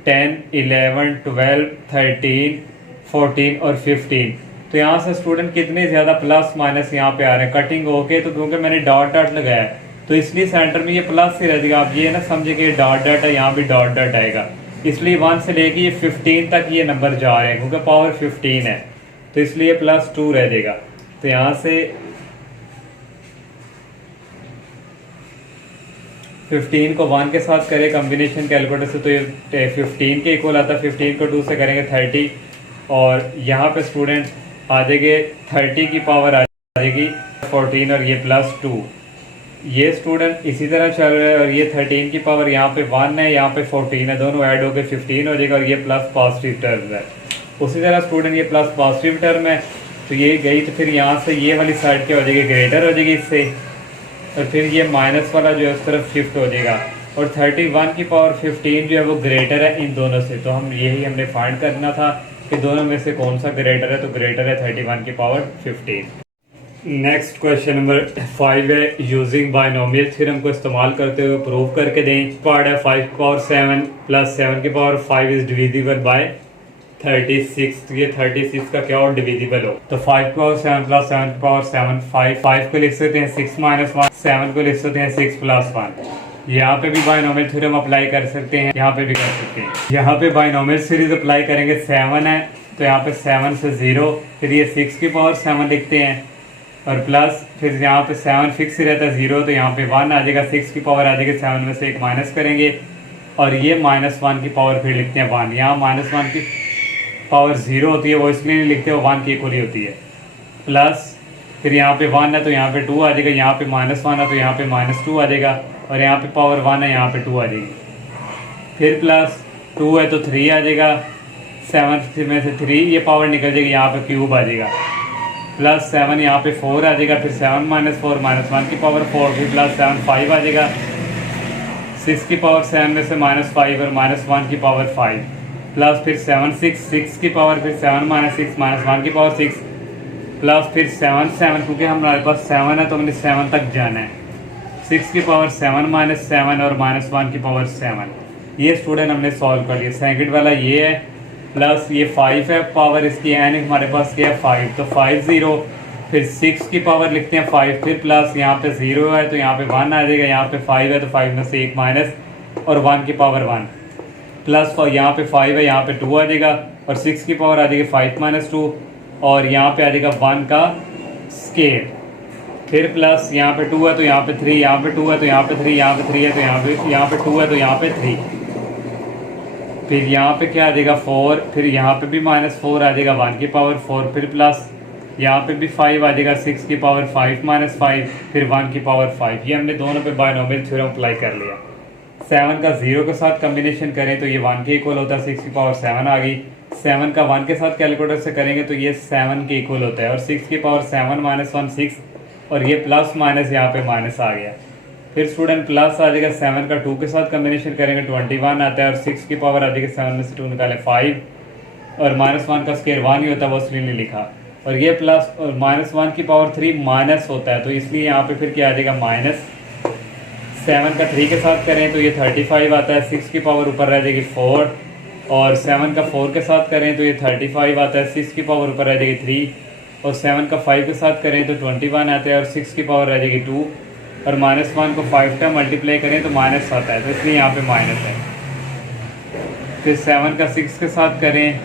10 11 12 13 14 और 15, तो यहाँ से स्टूडेंट कितने ज़्यादा प्लस माइनस यहाँ पे आ रहे हैं कटिंग होके, तो क्योंकि मैंने डॉट डॉट लगाया है तो इसलिए सेंटर में ये प्लस ही रह जाएगा। आप ये ना समझे कि डॉट डॉट है, यहाँ भी डॉट डॉट आएगा, इसलिए 1 से लेके ये 15 तक ये नंबर जा रहे हैं क्योंकि पावर 15 है तो इसलिए +2 रह जाएगा। तो यहाँ से 15 को 1 के साथ करें कम्बिनेशन कैलकुलेटर से तो ये 15 के इक्वल आता है। 15 को 2 से करेंगे 30, और यहाँ पे स्टूडेंट आ जाएंगे 30 की पावर आ जाएगी 14 और ये +2। ये स्टूडेंट इसी तरह चल रहा है और ये 13 की पावर यहाँ पे 1 है, यहाँ पे 14 है, दोनों ऐड होकर 15 हो जाएगा और ये प्लस पॉजिटिव टर्म है। उसी तरह स्टूडेंट ये प्लस पॉजिटिव टर्म है तो ये गई तो फिर यहाँ से ये वाली साइड क्या हो जाएगी, ग्रेटर हो जाएगी इससे, और फिर ये माइनस वाला जो है उस तरफ शिफ्ट हो जाएगा। और 31 की पावर 15 जो है वो ग्रेटर है इन दोनों से, तो हम यही हमने फाइंड करना था कि दोनों में से कौन सा ग्रेटर है, तो ग्रेटर है 31 की पावर 15। नेक्स्ट क्वेश्चन नंबर 5 है, यूजिंग बायनोमियल थ्योरम को इस्तेमाल करते हुए प्रूव करके दें। पार्ट है 5 की पावर 7 प्लस 7 की पावर 5 इज डिविजिबल बाय 36। ये 36 का क्या और डिविजिबल हो, तो 5 की पावर 7 प्लस 7 की पावर 7 5 को लिख सकते हैं 6 माइनस 1, 7 को लिख सकते हैं 6 प्लस 1। यहाँ पे भी बायनोमियल थ्योरम अप्लाई कर सकते हैं, यहाँ पे भी कर सकते हैं। यहाँ पे बायनोमियल सीरीज अप्लाई करेंगे, 7 है तो यहाँ पे 7 से 0, फिर ये 6 की पावर 7 लिखते हैं और प्लस फिर यहाँ पे 7 फिक्स ही रहता है 0, तो यहाँ पे 1 आ जाएगा, 6 की पावर आ जाएगी, 7 में से 1 माइनस करेंगे और ये -1 की पावर फिर लिखते हैं 1। यहाँ -1 की पावर 0 होती है, वो इसलिए नहीं लिखते, वो 1 की इक्वल ही होती है। प्लस फिर यहाँ पे 1 है तो यहाँ पे 2 आ जाएगा, यहाँ पे -1 है तो यहाँ पे -2 आ जाएगा, और यहाँ पे पावर 1 है यहाँ पे 2 आ जाएगी। फिर प्लस 2 है तो 3 आ जाएगा, 7 में से 3 ये पावर निकल जाएगी, यहाँ पे क्यूब आ जाएगा। प्लस 7 यहाँ पे 4 आ जाएगा, फिर 7 - 4 -1 की पावर 4, फिर प्लस 7 5 आ जाएगा, 6 की पावर 7 में से -5 और -1 की पावर 5, प्लस फिर 7 6 की पावर फिर 7 - 6 -1 की पावर 6, प्लस फिर 7 क्योंकि हमारे पास 7 है तो हमने 7 तक जाना है, 6 की पावर 7 -7 और -1 की पावर 7। ये स्टूडेंट हमने सॉल्व कर लिया। सेकंड वाला ये है, प्लस ये 5 है, पावर इसकी एन हमारे पास क्या है 5, तो 5 0, फिर 6 की पावर लिखते हैं 5, फिर प्लस यहाँ पे 0 है तो यहाँ पे 1 आ जाएगा, यहाँ पे 5 है तो 5 में से 1 माइनस और 1 की पावर 1, प्लस यहाँ पे 5 है, यहाँ पे 2 आ जाएगा और 6 की पावर आ जाएगी 5 - 2 और यहाँ पे आ जाएगा 1 का स्केयर, फिर प्लस यहाँ पे 2 है तो यहाँ पे 3, यहाँ पे 2 है तो यहाँ पे 3, यहाँ पे 3 है तो यहाँ पे 2 है तो यहाँ पे 3, फिर यहाँ पे क्या आ जाएगा 4, फिर यहाँ पे भी -4 आ जाएगा 1 की पावर 4, फिर प्लस यहाँ पे भी 5 आ जाएगा 6 की पावर 5 - 5, फिर 1 की पावर 5। ये हमने दोनों पे बायनोमियल थ्योरम अप्लाई कर लिया। 7 का 0 के साथ कम्बिनेशन करें तो ये 1 के इक्वल होता है, 6 की पावर 7 आ गई। 7 का 1 के साथ कैलकुलेटर से करेंगे तो ये 7 के इक्वल होता है, और 6 की पावर 7 - 1 6, और ये प्लस माइनस यहाँ पे माइनस आ गया। फिर स्टूडेंट प्लस आ जाएगा, 7 का 2 के साथ कम्बिनेशन करेंगे 21 आता है, और 6 की पावर आ जाएगी 7 में से 2 निकाले 5, और -1 का स्केयर 1 ही होता है, वो इसलिए नहीं लिखा। और ये प्लस और -1 की पावर 3 माइनस होता है, तो इसलिए यहाँ पे फिर क्या आ जाएगा माइनस। 7 का 3 के साथ करें तो ये 35 आता है, 6 की पावर ऊपर रह जाएगी 4, और 7 का 4 के साथ करें तो ये 35 आता है, 6 की पावर ऊपर रह जाएगी 3, और 7 का 5 के साथ करें तो 21 आता है, और 6 की पावर रह जाएगी 2, और -1 को 5 टाइम मल्टीप्लाई करें तो माइनस आता है, तो इसलिए यहाँ पे माइनस है। फिर 7 का 6 के साथ करें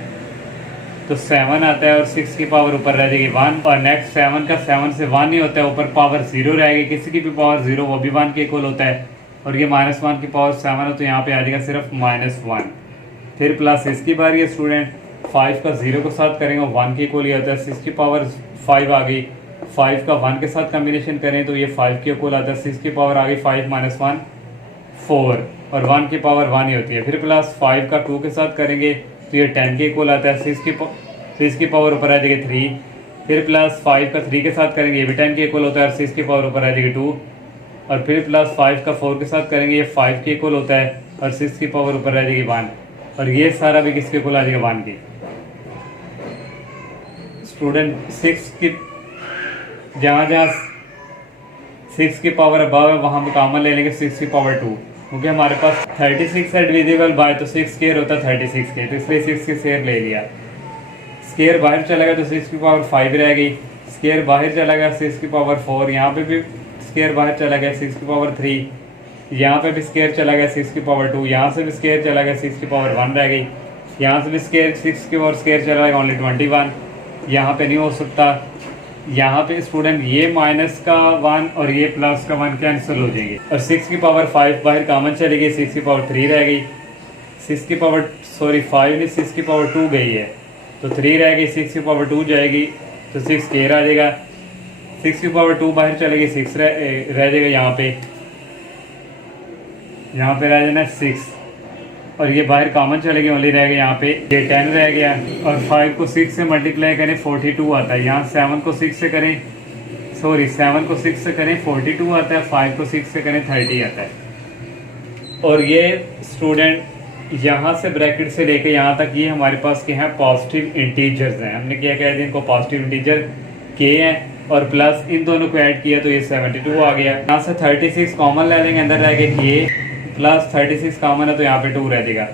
तो 7 आता है, और 6 की पावर ऊपर रह जाएगी 1, और नेक्स्ट 7 का 7 से 1 ही होता है, ऊपर पावर 0 रहेगी, किसी की भी पावर 0 वो भी 1 के इक्वल होता है, और ये -1 की पावर 7 है तो यहाँ पे आ जाएगा सिर्फ -1। फिर प्लस इसकी बारी है स्टूडेंट, 5 का 0 के साथ करेंगे 1 के इक्वल ही होता है, 6 की पावर 5 आ गई, 5 का 1 के साथ कम्बिनेशन करें तो ये 5 के इक्वल आता है, 6 की पावर आ गई 5 - 1 4, और 1 की पावर 1 ही होती है। फिर प्लस 5 का 2 के साथ करेंगे तो ये 10 के इक्वल आता है, 6 की पावर ऊपर आ जाएगी 3, फिर प्लस 5 का 3 के साथ करेंगे ये भी 10 के इक्वल होता है, और 6 की पावर ऊपर आ जाएगी 2, और फिर प्लस 5 का 4 के साथ करेंगे ये 5 के इक्वल होता है, और 6 की पावर ऊपर आ जाएगी 1, और ये सारा भी किसके इक्वल आ जाएगा 1 की। स्टूडेंट 6 की जहाँ 6 की पावर अबव है वहाँ हम कॉमन ले लेंगे 6 की पावर 2, क्योंकि हमारे पास 36 है डिविजिबल बाय, तो 6 स्क्वायर होता है 36 के, तो इसलिए 6 के स्क्वायर ले लिया। स्क्वायर बाहर चला गया तो 6 की पावर 5 रह गई, स्क्वायर बाहर चला गया 6 की पावर 4, यहाँ पे भी स्क्वायर बाहर चला गया 6 की पावर 3, यहाँ पे भी स्क्वायर चला गया 6 की पावर 2, यहाँ से भी स्क्वायर चला गया 6 की पावर 1 रह गई, यहाँ से भी स्क्वायर 6 की पावर स्क्वायर चला गया ओनली 21, यहाँ पे नहीं हो सकता, यहाँ पे स्टूडेंट ये माइनस का 1 और ये प्लस का 1 कैंसिल हो जाएंगे और 6 की पावर 5 बाहर कॉमन चली गई, 6 की पावर 3 रह गई, 6 की पावर 5 नहीं 6 की पावर 2 गई है तो 3 रह गई, 6 की पावर 2 जाएगी तो 6 केयर आ जाएगा, 6 की पावर 2 बाहर चलेगी, 6 रह जाएगा यहाँ पे रह जाना 6 और ये बाहर कॉमन चलेगी, ओनली रह गया यहाँ पे ये 10 रह गया और 5 को 6 से मल्टीप्लाई करें 42 आता है, यहाँ 7 को 6 से करें 7 को 6 से करें 42 आता है, 5 को 6 से करें 30 आता है। और ये स्टूडेंट यहाँ से ब्रैकेट से लेके यहाँ तक ये हमारे पास क्या है पॉजिटिव इंटीजर्स हैं। हमने क्या कह दिया इनको पॉजिटिव इंटीजर के हैं और प्लस इन दोनों को ऐड किया तो ये 72 आ गया। यहाँ से 36 कॉमन ले लेंगे, अंदर रह गए के प्लस 36 कॉमन है तो यहाँ पे 2 रह जाएगा।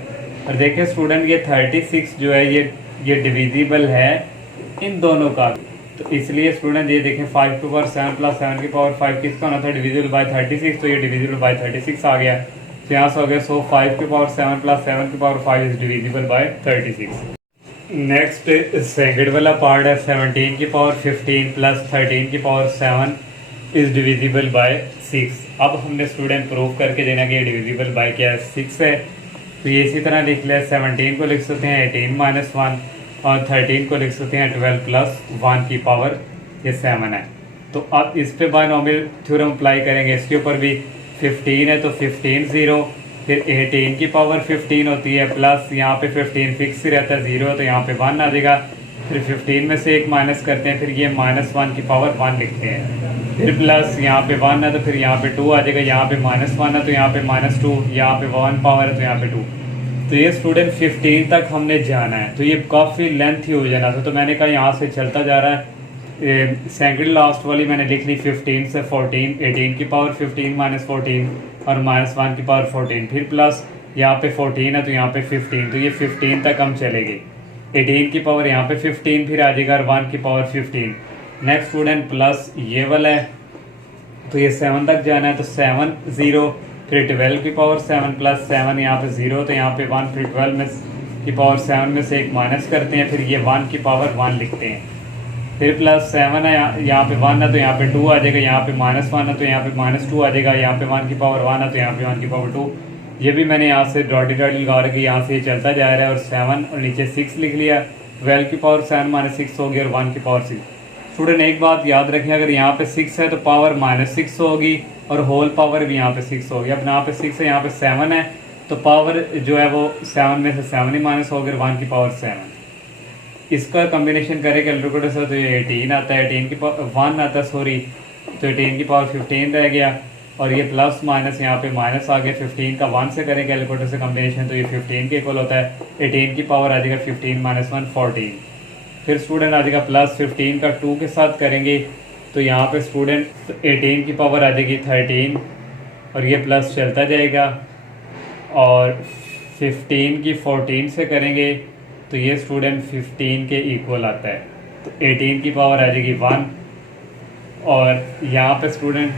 और देखिए स्टूडेंट ये 36 जो है ये डिविजिबल है इन दोनों का, तो इसलिए स्टूडेंट ये देखें 5 की पावर 7 प्लस 7 की पावर 5 किसका होना था डिविजिबल बाय 36, तो ये डिविजिबल बाय 36 आ गया। तो यहाँ से हो गया 5 की पावर 7 प्लस 7 की power 5 is divisible bye 36। Next second वाला पार्ट है 17 की पावर 15 प्लस 13 की पावर 7 इज डिविजिबल बाय 6। अब हमने स्टूडेंट प्रूव करके देना कि डिविजिबल बाय क्या है 6 है, तो ये इसी तरह लिख लिया 17 को लिख सकते हैं 18 माइनस 1 और 13 को लिख सकते हैं 12 प्लस 1 की पावर ये 7 है। तो अब इस पे बायनॉमियल थ्योरम अप्लाई करेंगे, इसके ऊपर भी 15 है तो 15 0, फिर 18 की पावर 15 होती है प्लस यहाँ पे 15 फिक्स ही रहता है 0 तो यहाँ पे 1 आ जाएगा, फिर 15 में से 1 माइनस करते हैं, फिर ये -1 की पावर 1 लिखते हैं, फिर प्लस यहाँ पे 1 है तो फिर यहाँ पे 2 आ जाएगा, यहाँ पे -1 है तो यहाँ पे -2, यहाँ पे 1 पावर है तो यहाँ पे 2। तो ये स्टूडेंट 15 तक हमने जाना है, तो ये काफ़ी लेंथी हो जाना था, तो मैंने कहा यहाँ से चलता जा रहा है। सेकंड लास्ट वाली मैंने लिख ली 15 से 14, 18 की पावर 15 माइनस 14 और -1 की पावर 14, फिर प्लस यहाँ पे 14 है तो यहाँ पे 15, तो ये 15 तक हम चलेंगे। 18 की पावर यहाँ पे 15 फिर आ जाएगा और 1 की पावर 15। नेक्स्ट स्टूडेंट प्लस ये वाला है तो ये 7 तक जाना है, तो 7 0, फिर 12 की पावर 7 प्लस 7 यहाँ पे 0 तो यहाँ पे 1, फिर 12 में की पावर 7 में से 1 माइनस करते हैं, फिर ये 1 की पावर 1 लिखते हैं, फिर प्लस 7 है यहाँ पे 1 है तो यहाँ पे 2 आ जाएगा, यहाँ पे -1 है तो यहाँ पे -2 आ जाएगा, यहाँ पे 1 की पावर 1 है तो यहाँ पे 1 की पावर 2। ये भी मैंने यहाँ से डॉटी लगा रखी, यहाँ से ये चलता जा रहा है और 7 और नीचे 6 लिख लिया, 12 की पावर 7 माइनस 6 होगी और 1 की पावर 6। स्टूडेंट एक बात याद रखें, अगर यहाँ पे 6 है तो पावर -6 होगी और होल पावर भी यहाँ पे 6 होगी। अब यहाँ पे 6 है यहाँ पे 7 है तो पावर जो है वो 7 में से 7 ही माइनस होगी और 1 की पावर 7। इसका कम्बिनेशन करें कैलकुलेटर से तो ये 18 आता है, 18 की पावर 1 आता है सॉरी, तो 18 की पावर 15 रह गया और ये प्लस माइनस यहाँ पे माइनस आ गया, 15 का 1 से करें कैलकुलेटर से कम्बिनेशन तो ये 15 के इक्वल होता है, 18 की पावर आ जाएगा 15 माइनस 1 14। फिर स्टूडेंट आ जाएगा प्लस 15 का 2 के साथ करेंगे तो यहाँ पे स्टूडेंट 18 की पावर आ जाएगी 13 और ये प्लस चलता जाएगा, और 15 की 14 से करेंगे तो ये स्टूडेंट 15 के इक्वल आता है, तो 18 की पावर आ जाएगी 1 और यहाँ पे स्टूडेंट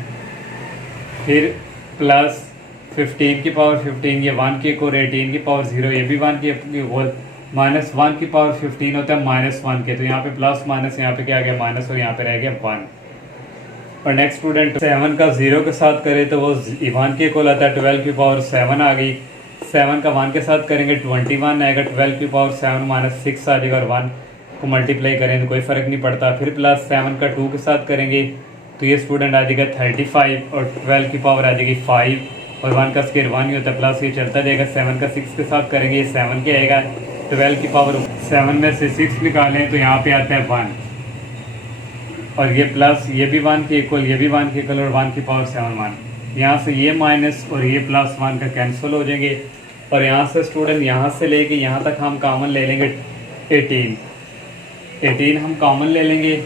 फिर प्लस 15 की पावर 15 ये 1 के इक्वल, 18 की पावर 0 ये भी 1 के इक्वल, -1 की पावर 15 होता है -1 के, तो यहाँ पे प्लस माइनस यहाँ पे क्या आ गया माइनस और यहाँ पे रह गया 1। और नेक्स्ट स्टूडेंट 7 का 0 के साथ करें तो वो 1 के इक्वल आता है, 12 की पावर 7 आ गई, 7 का 1 के साथ करेंगे 21 आएगा, 12 की पावर 7 माइनस 6 आ जाएगा और 1 को मल्टीप्लाई करें तो कोई फ़र्क नहीं पड़ता। फिर प्लस 7 का 2 के साथ करेंगे तो ये स्टूडेंट आ जाएगा 35 और 12 की पावर आ जाएगी 5 और 1 का स्क्वायर 1 ही होता है, प्लस ये चलता जाएगा। 7 का 6 के साथ करेंगे ये 7 के आएगा, 12 की पावर 7 में से 6 निकालें तो यहाँ पे आता है 1 और ये प्लस ये भी 1 के इक्वल, ये भी 1 के इक्वल और 1 की पावर 7 1। यहाँ से ये माइनस और ये प्लस 1 का कैंसिल हो जाएंगे और यहाँ से स्टूडेंट यहाँ से लेके यहाँ तक हम कॉमन ले लेंगे 18 हम कॉमन ले लेंगे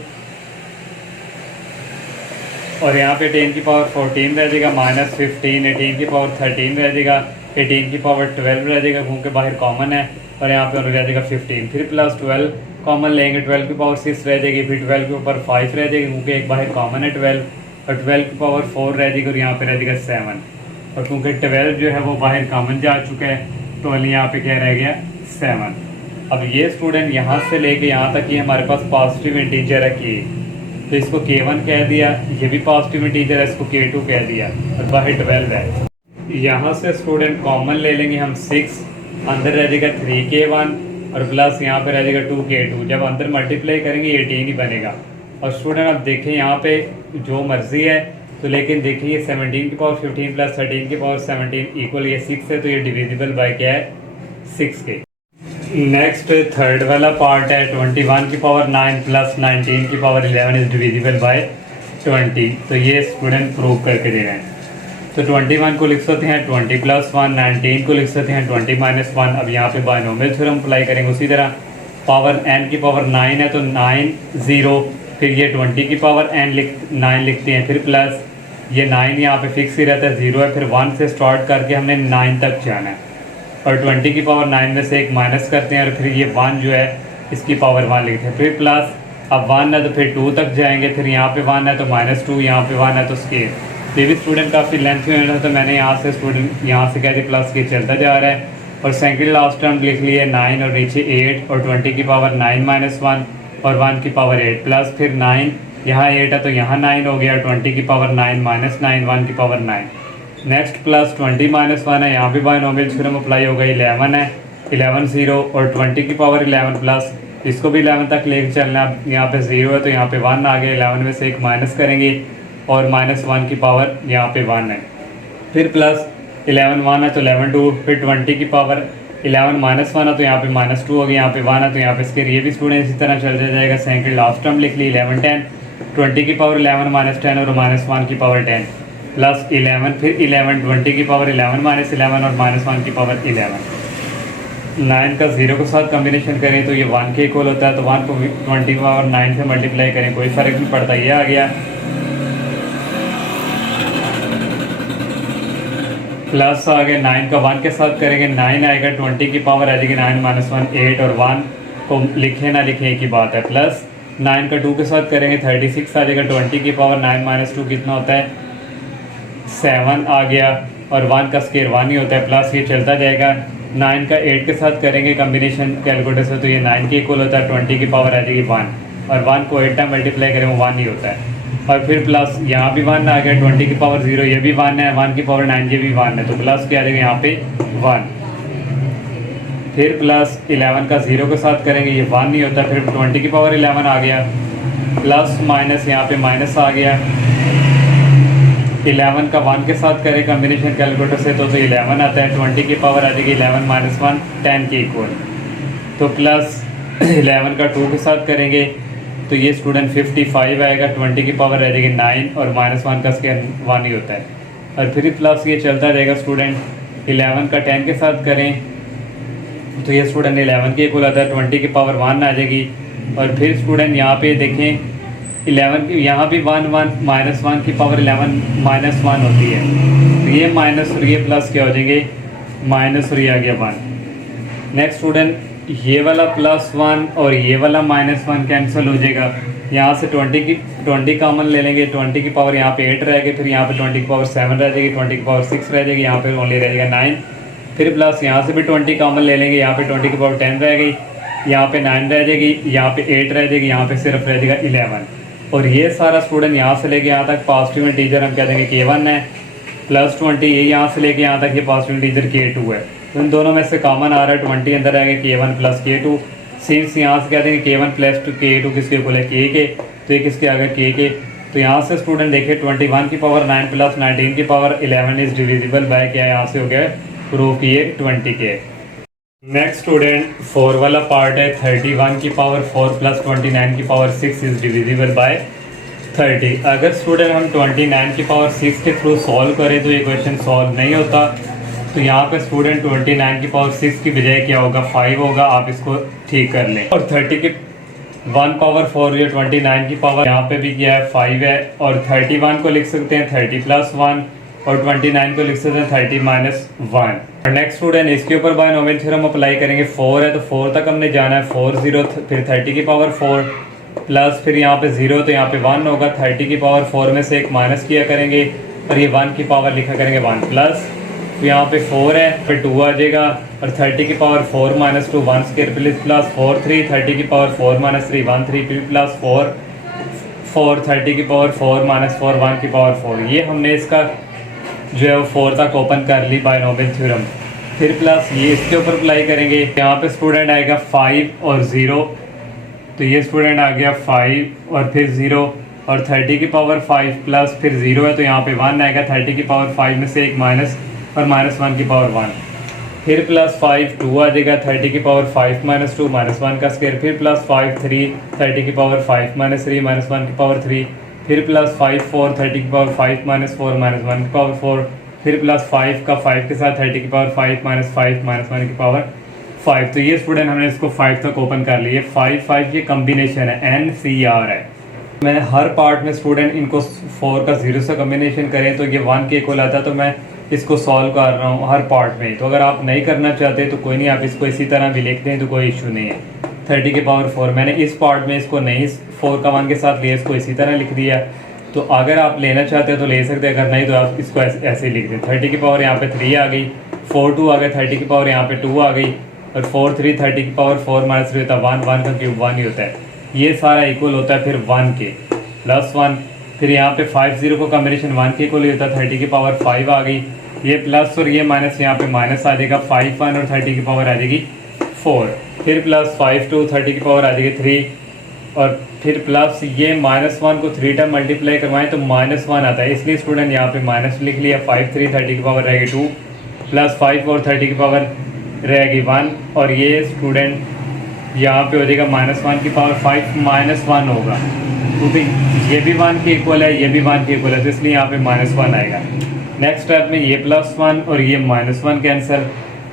और यहाँ पे 10 की पावर 14 रह जाएगा, -15, 18 की पावर 13 रह जाएगा, 18 की पावर 12 रह जाएगा क्योंकि बाहर कॉमन है और यहाँ पे रह जाएगा 15। फिर प्लस 12 कॉमन लेंगे, 12 की पावर 6 रह जाएगी, फिर 12 के ऊपर 5 रह जाएगी क्योंकि एक बाहर कॉमन है 12 और 12 की पावर 4 रह जाएगी और यहाँ पे रह जाएगा 7 और क्योंकि 12 जो है वो बाहर कॉमन जा चुका है तो अली यहाँ पे क्या रह गया 7। अब ये स्टूडेंट यहाँ से लेके यहाँ तक ये हमारे पास पॉजिटिव इंटीजर है कि तो इसको K1 कह दिया, ये भी पॉजिटिव इंटीजर है, इसको K2 कह दिया और बाहर 12 है। यहाँ से स्टूडेंट कॉमन ले लेंगे हम 6, अंदर रह जाएगा 3K1 और प्लस यहाँ पे रह जाएगा 2K2। जब अंदर मल्टीप्लाई करेंगे 18 ही बनेगा। और स्टूडेंट अब देखें यहाँ पे जो मर्जी है, तो लेकिन देखिए 17 की पावर 15 प्लस 13 की पावर 17 इक्वल ये 6 है, तो ये डिविजिबल बाय क्या है, 6 के। नेक्स्ट थर्ड वाला पार्ट है 21 की पावर 9 प्लस 19 की पावर 11 इज डिविजिबल बाय 20। तो ये स्टूडेंट प्रूव करके दे रहे हैं। तो 21 को लिख सकते हैं 20 प्लस 1, 19 को लिख सकते हैं 20 माइनस 1। अब यहाँ पे बायनोमियल थ्योरम अप्लाई करेंगे। उसी तरह पावर n की पावर 9 है तो 9 0, फिर ये 20 की पावर n 9 लिखते हैं, फिर प्लस ये 9 यहाँ पे फिक्स ही रहता है 0 है, फिर 1 से स्टार्ट करके हमने 9 तक जाना है और 20 की पावर 9 में से एक माइनस करते हैं और फिर ये 1 जो है इसकी पावर 1 लिखते हैं, फिर प्लस अब 1 है तो फिर 2 तक जाएंगे, फिर यहाँ पे 1 है तो -2, यहाँ पे 1 है तो स्केयर। ये भी स्टूडेंट काफ़ी लेंथ में है, तो मैंने यहाँ से स्टूडेंट यहाँ से कह दिया प्लस के चलता जा रहा है और सेकंड लास्ट टर्म लिख लिए 9 और नीचे 8 और 20 की पावर 9 माइनस 1 और 1 की पावर 8 प्लस फिर 9, यहाँ 8 है तो यहाँ 9 हो गया, 20 की पावर 9 माइनस 9, 1 की पावर 9। नेक्स्ट प्लस 20 माइनस 1 है, यहाँ भी बायनोमियल थ्योरम अप्लाई होगा, 11 है, 11 0 और 20 की पावर 11 प्लस इसको भी 11 तक लेकर चलना। यहाँ पे 0 है तो यहाँ पे 1 आ गया, 11 में से एक माइनस करेंगे और -1 की पावर यहाँ पे 1 है, फिर प्लस 11 1 है तो 11 2, फिर 20 की पावर 11 माइनस 1 है तो यहाँ पे -2 हो गया, यहाँ पे 1 है तो यहाँ पे इसके ये भी स्टूडेंट इसी तरह चल जाएगा। सेकंड लास्ट टर्म लिख ली 11 10, 20 की पावर 11 माइनस 10 और -1 की पावर 10 प्लस 11, फिर 11 20 की पावर 11 माइनस 11 और -1 की पावर 11। 9 का 0 के साथ कम्बिनेशन करें तो ये 1 के इक्वल होता है, तो 1 को 20 की पावर 9 से मल्टीप्लाई करें कोई फ़र्क नहीं पड़ता, ये आ गया। प्लस आ गया 9 का 1 के साथ करेंगे, 9 आएगा, 20 की पावर आ जाएगी 9 माइनस 1 8 और 1 को लिखे ना लिखे एक ही बात है, प्लस 9 का 2 के साथ करेंगे 36 आ जाएगा, 20 की पावर 9 माइनस 2 कितना होता है 7 आ गया और 1 का स्केयर 1 ही होता है, प्लस ये चलता जाएगा। 9 का 8 के साथ करेंगे कम्बिनेशन कैलकुलेटर से तो ये 9 के इक्वल होता है, 20 की पावर आ जाएगी 1 और 1 को 8 टाइम मल्टीप्लाई करें वो 1 ही होता है और फिर प्लस यहाँ भी 1 आ गया, 20 की पावर 0 ये भी 1 है, 1 की पावर 9 ये भी 1 है, तो प्लस क्या आ जाएगा यहाँ पे 1, फिर प्लस 11 का 0 के साथ करेंगे ये 1 नहीं होता, फिर 20 की पावर 11 आ गया, प्लस माइनस यहाँ पे माइनस आ गया, 11 का 1 के साथ करें कम्बिनेशन कैलकुलेटर से तो 11 आता है, 20 की पावर आ जाएगी 11 माइनस 1 10 के इक्वल, तो प्लस 11 का 2 के साथ करेंगे तो ये स्टूडेंट 55 आएगा, 20 की पावर रह जाएगी 9 और -1 का स्केयर 1 ही होता है और फिर प्लस ये चलता रहेगा। स्टूडेंट 11 का 10 के साथ करें तो ये स्टूडेंट 11 के इक्वल आता है, 20 की पावर 1 आ जाएगी और फिर स्टूडेंट यहाँ पे देखें 11 की यहाँ भी 1 1 -1 की पावर 11 -1 होती है, तो ये माइनस और ये प्लस क्या हो जाएंगे माइनस और ये आ गया 1। नेक्स्ट स्टूडेंट ये वाला +1 और ये वाला -1 कैंसिल हो जाएगा, यहाँ से 20 कॉमन ले लेंगे, 20 की पावर यहाँ पे 8 रह गई, फिर यहाँ पे 20 की पावर 7 रह जाएगी, 20 की पावर 6 रह जाएगी, यहाँ पे ओनली रह जाएगा 9, फिर प्लस यहाँ से भी 20 कॉमन ले लेंगे, यहाँ पे 20 की पावर 10 रह गई, यहाँ पे 9 रह जाएगी, यहाँ पे 8 रह जाएगी, यहाँ पे सिर्फ रह जाएगा 11 और ये सारा स्टूडेंट यहाँ से लेके यहाँ तक पॉजिटिव इंटीजर हम कह देंगे K1 है, +20 ये यहाँ से लेके यहाँ तक ये पॉजिटिव इंटीजर K2 है, तो इन दोनों में से कॉमन आ रहा है 20 अंदर आएगा K1 प्लस K2, सिंस यहाँ से कहते हैं K1 प्लस K2 किसके इक्वल है K के, तो ये किसके आ गया K के, तो यहाँ से स्टूडेंट देखिए 21 की पावर 9 प्लस 19 की पावर 11 इज डिविजिबल बाय क्या, यहाँ से हो गया प्रूव किए 20 के। नेक्स्ट स्टूडेंट 4 वाला पार्ट है 31 की पावर 4 प्लस 29 की पावर 6 इज डिविजिबल बाय 30। अगर स्टूडेंट हम 29 की पावर 6 के थ्रू सॉल्व करें तो ये क्वेश्चन सॉल्व नहीं होता, तो यहाँ पे स्टूडेंट 29 की पावर 6 की बजाय क्या होगा 5 होगा, आप इसको ठीक कर लें और 30 की 1 पावर 4 ये 29 की पावर यहाँ पे भी क्या है 5 है और 31 को लिख सकते हैं 30 प्लस 1 और 29 को लिख सकते हैं 30 माइनस 1। और नेक्स्ट स्टूडेंट इसके ऊपर बायनोमियल थ्योरम अप्लाई करेंगे, 4 है तो 4 तक हमने जाना है, 4 0 फिर 30 की पावर 4 प्लस फिर यहाँ पे 0 तो यहाँ पे 1 होगा, 30 की पावर 4 में से एक माइनस किया करेंगे और ये 1 की पावर लिखा करेंगे 1 प्लस, तो यहाँ पे 4 है फिर 2 आ जाएगा और 30 की पावर 4 माइनस 2 1 स्केयर प्लस 4 3 30 की पावर 4 माइनस 3 1 3 प्लस 4 4 30 की पावर 4 माइनस 4 1 की पावर 4, ये हमने इसका जो है वो 4 तक ओपन कर ली बायनोमियल थ्योरम। फिर प्लस ये इसके ऊपर अप्लाई करेंगे, यहाँ पे स्टूडेंट आएगा 5 और 0, तो ये स्टूडेंट आ गया 5 और फिर 0 और 30 की पावर 5 प्लस फिर 0 है तो यहाँ पे 1 आएगा। 30 की पावर 5 में से एक माइनस और माइनस 1 की पावर 1, फिर प्लस 5 2 आ जाएगा। 30 की पावर 5 माइनस 2 माइनस 1 का स्क्वायर, फिर प्लस 5 3 30 की पावर 5 माइनस 3 माइनस 1 की पावर 3, फिर प्लस 5 4 30 की पावर 5 माइनस 4 माइनस 1 की पावर 4, फिर प्लस 5 का 5 के साथ 30 की पावर 5 माइनस 5 माइनस 1 की पावर 5। तो ये स्टूडेंट हमने इसको 5 तक ओपन कर लिए। 5 5 ये कम्बिनेशन है, NCR है। मैं हर पार्ट में स्टूडेंट इनको 4 का 0 से कम्बिनेशन करें तो ये 1 के इक्वल आता है, तो मैं इसको सॉल्व कर रहा हूँ हर पार्ट में। तो अगर आप नहीं करना चाहते तो कोई नहीं, आप इसको इसी तरह भी लिखते हैं तो कोई इशू नहीं है। 30 की पावर 4 मैंने इस पार्ट में इसको नहीं 4 का 1 के साथ लिया, इसको इसी तरह लिख दिया। तो अगर आप लेना चाहते हैं तो ले सकते हैं, अगर नहीं तो आप इसको ऐसे ही लिख दें। 30 की पावर यहाँ पे 3 आ गई, 4 2 आ गया, 30 की पावर यहाँ पे 2 आ गई और 4 3 30 की पावर 4 माइनस 3 होता है 1, 1 का क्यूब 1 ही होता है। ये सारा इक्वल होता है फिर 1 के प्लस 1, फिर यहाँ पे 5 0 को कॉम्बिनेशन 1 के इक्वल ही होता है। 30 की पावर 5 आ गई, ये प्लस और ये माइनस, यहाँ पे माइनस आ जाएगा 5 1 और 30 की पावर आ जाएगी 4, फिर प्लस 5 2 30 की पावर आ जाएगी 3 और फिर प्लस ये माइनस 1 को 3 टाइम मल्टीप्लाई करवाएं तो माइनस 1 आता है, इसलिए स्टूडेंट यहाँ पे माइनस लिख लिया। 5 3 30 की पावर रहेगी 2 प्लस 5 और 30 की पावर रहेगी 1 और ये स्टूडेंट यहाँ पे हो जाएगा माइनस 1 की पावर 5 माइनस 1 होगा, क्योंकि ये भी 1 के इक्वल है, ये भी 1 के इक्वल है, तो इसलिए यहाँ पे माइनस 1 आएगा। नेक्स्ट स्टेप में ये प्लस 1 और ये माइनस 1 कैंसिल,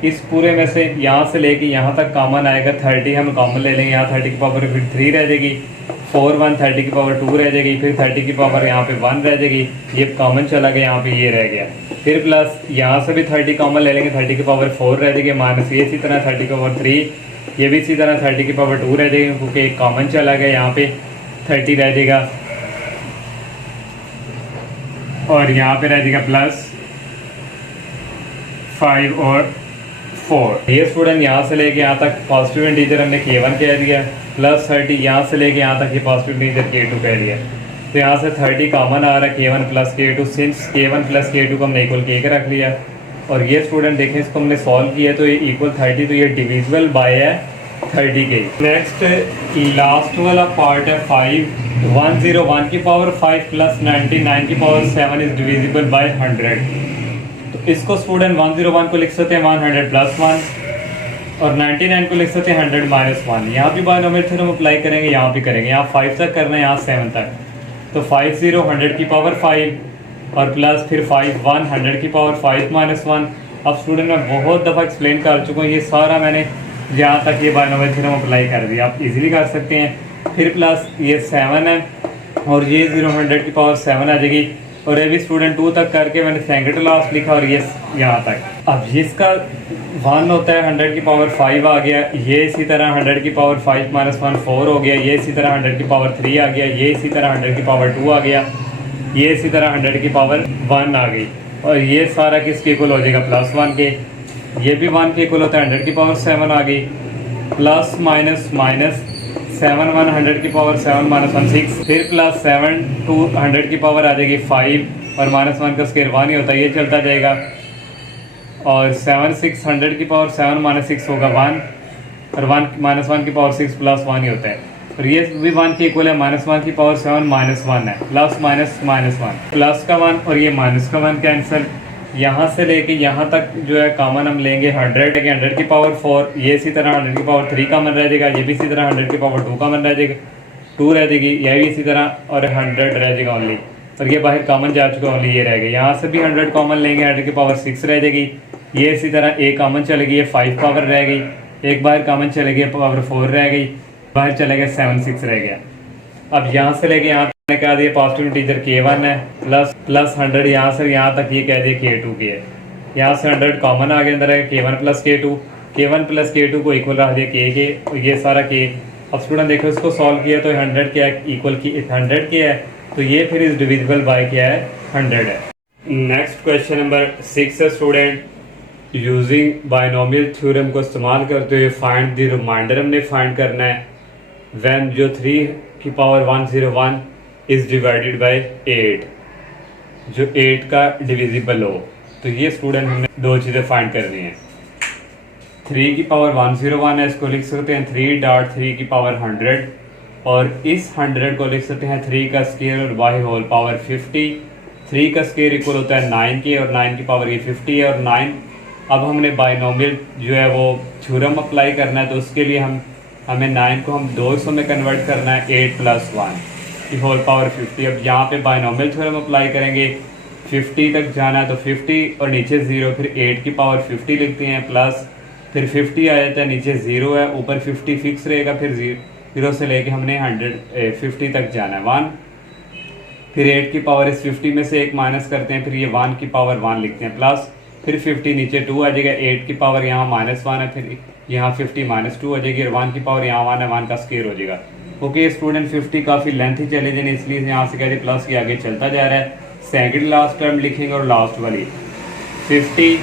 इस पूरे में से यहाँ से लेके यहाँ तक कॉमन आएगा। 30 हम कॉमन ले लेंगे, यहाँ 30 की पावर फिर 3 रह जाएगी, 4 1 30 की पावर 2 रह जाएगी, फिर 30 की पावर यहाँ पे 1 रह जाएगी, ये कॉमन चला गया, यहाँ पे ये रह गया। फिर प्लस यहाँ से भी 30 कॉमन ले लेंगे, 30 की पावर 4 रह जाएगी, माइनस ये इसी तरह 30 की पावर 3, ये भी इसी तरह 30 की पावर 2 रह जाएगी, क्योंकि एक कॉमन चला गया, यहाँ पे 30 रह जाएगा और यहाँ पे रह जाएगा प्लस 5 और 4। ये स्टूडेंट यहाँ से लेके यहाँ तक पॉजिटिव इंटीजर हमने K1 कह दिया, प्लस 30 यहाँ से लेके यहाँ तक ये पॉजिटिव इंटीजर K2 कह दिया। तो यहाँ से 30 कॉमन आ रहा है K1 plus K2, since K1 plus K2 को हमने इक्वल K रख लिया। और ये स्टूडेंट देखें इसको हमने सॉल्व किया तो ये इक्वल 30, तो ये डिविजिबल बाय है 30 के। नेक्स्ट लास्ट वाला पार्ट है 5 101 की पावर 5 प्लस 99 की पावर 7 इज डिविजिबल बाय 100। तो इसको स्टूडेंट 101 को लिख सकते हैं 100 प्लस 1 और 99 को लिख सकते हैं 100 माइनस 1। यहाँ भी बायनोमियल थ्योरम अप्लाई करेंगे, यहाँ भी करेंगे, यहाँ 5 तक करना है, यहाँ 7 तक। तो 5 0 100 की पावर 5 और प्लस फिर 5 1 100 की पावर 5 माइनस 1। अब स्टूडेंट मैं बहुत दफ़ा एक्सप्लेन कर चुका हूँ, ये सारा मैंने यहाँ तक ये बायनोमियल थ्योरम अप्लाई कर दिया, आप इजीली कर सकते हैं। फिर प्लस ये 7 है और ये 100 की पावर 7 आ जाएगी और ये भी स्टूडेंट 2 तक करके मैंने सेकंड लास्ट लिखा और ये यहाँ तक। अब जिसका 1 होता है 100 की पावर 5 आ गया, ये इसी तरह 100 की पावर 5 माइनस 1 4 हो गया, ये इसी तरह 100 की पावर 3 आ गया, ये इसी तरह 100 की पावर 2 आ गया, ये इसी तरह 100 की पावर 1 आ गई और ये सारा किसके इक्वल हो जाएगा प्लस 1 के। ये भी 1 के इक्वल होता है, 100 की पावर 7 आ गई, प्लस माइनस माइनस 7 1 100 की पावर 7 माइनस 1 6, फिर प्लस 7 2 100 की पावर आ जाएगी 5 और माइनस 1 का स्क्वायर 1 ही होता है, ये चलता जाएगा। और 7 6 100 की पावर 7 माइनस 6 होगा 1 और 1 माइनस 1 की पावर 6 प्लस 1 ही होता है। और ये भी 1 के इक्वल है, माइनस 1 की पावर 7 माइनस 1 है, प्लस माइनस माइनस 1, प्लस का 1 और ये माइनस का 1 कैंसिल। यहाँ से लेके यहाँ तक जो है कॉमन हम लेंगे 100 है, 100 की पावर 4, ये इसी तरह 100 की पावर 3 कॉमन रह जाएगा, ये भी इसी तरह 100 की पावर 2 कॉमन रह जाएगा, 2 रह जाएगी, यह भी इसी तरह और 100 रह जाएगा ओनली, और ये बाहर कॉमन जा चुका ओनली ये रह गया। यहाँ से भी 100 कॉमन लेंगे, 100 की पावर 6 रह जाएगी, ये इसी तरह एक कॉमन चलेगी, ये 5 पावर रह गई, एक बाहर कॉमन चलेगी, पावर 4 रह गई, बाहर चले गए 7 6 रह गया। अब यहाँ से लेके यहाँ तक कह दिया पॉजिटिव इंटीजर K1 है, प्लस 100 यहाँ से यहाँ तक ये कह दिया K2 की है। यहाँ से 100 कॉमन आ गया अंदर है, K1 plus K2, K1 plus K2 को इक्वल रख दिया K के, और ये सारा K। अब स्टूडेंट देखो इसको सॉल्व किया तो 100 क्या है, इक्वल की 100 क्या है, तो ये फिर इस डिविजिबल बाय क्या है 100 है। नेक्स्ट क्वेश्चन नंबर 6 है स्टूडेंट, यूजिंग बायनोमियल थ्योरम को इस्तेमाल करते हुए फाइंड द रिमाइंडर हमने फाइंड करना है। व्हेन जो 3 की पावर 101 इज डिवाइडेड बाय 8, जो 8 का डिविजिबल हो। तो ये स्टूडेंट हमने दो चीज़ें फाइंड करनी है। 3 की पावर 101 है, इसको लिख सकते हैं 3.3 की पावर 100, और इस 100 को लिख सकते हैं 3 का स्केयर और y होल पावर 50। 3 का स्केयर इक्वल होता है 9 के, और 9 की पावर ये 50 है, और 9 अब हमने बाइनोमियल जो है वो थ्योरम अप्लाई करना है, तो उसके लिए हमें 9 को हम 200 में कन्वर्ट करना है 8 प्लस 1 की होल पावर 50। अब यहाँ पे बाइनोमियल थ्योरम अप्लाई करेंगे, 50 तक जाना है तो 50 और नीचे 0, फिर 8 की पावर 50 लिखते हैं, प्लस फिर 50 आ जाता है, नीचे 0 है, ऊपर 50 फिक्स रहेगा, फिर 0 से लेके हमने 50 तक जाना है 1, फिर 8 की पावर इस 50 में से एक माइनस करते हैं, फिर ये 1 की पावर 1 लिखते हैं, प्लस फिर 50 नीचे 2 आ जाएगा, 8 की पावर यहाँ -1 है, फिर यहाँ 50 -2 आ जाएगी, और 1 की पावर यहाँ 1 है, 1 का स्केयर हो जाएगा। ओके स्टूडेंट 50 काफ़ी लेंथी चले जाए, इसलिए यहाँ से कहते प्लस के आगे चलता जा रहा है। सेकंड लास्ट टर्म लिखेंगे और लास्ट वाली 50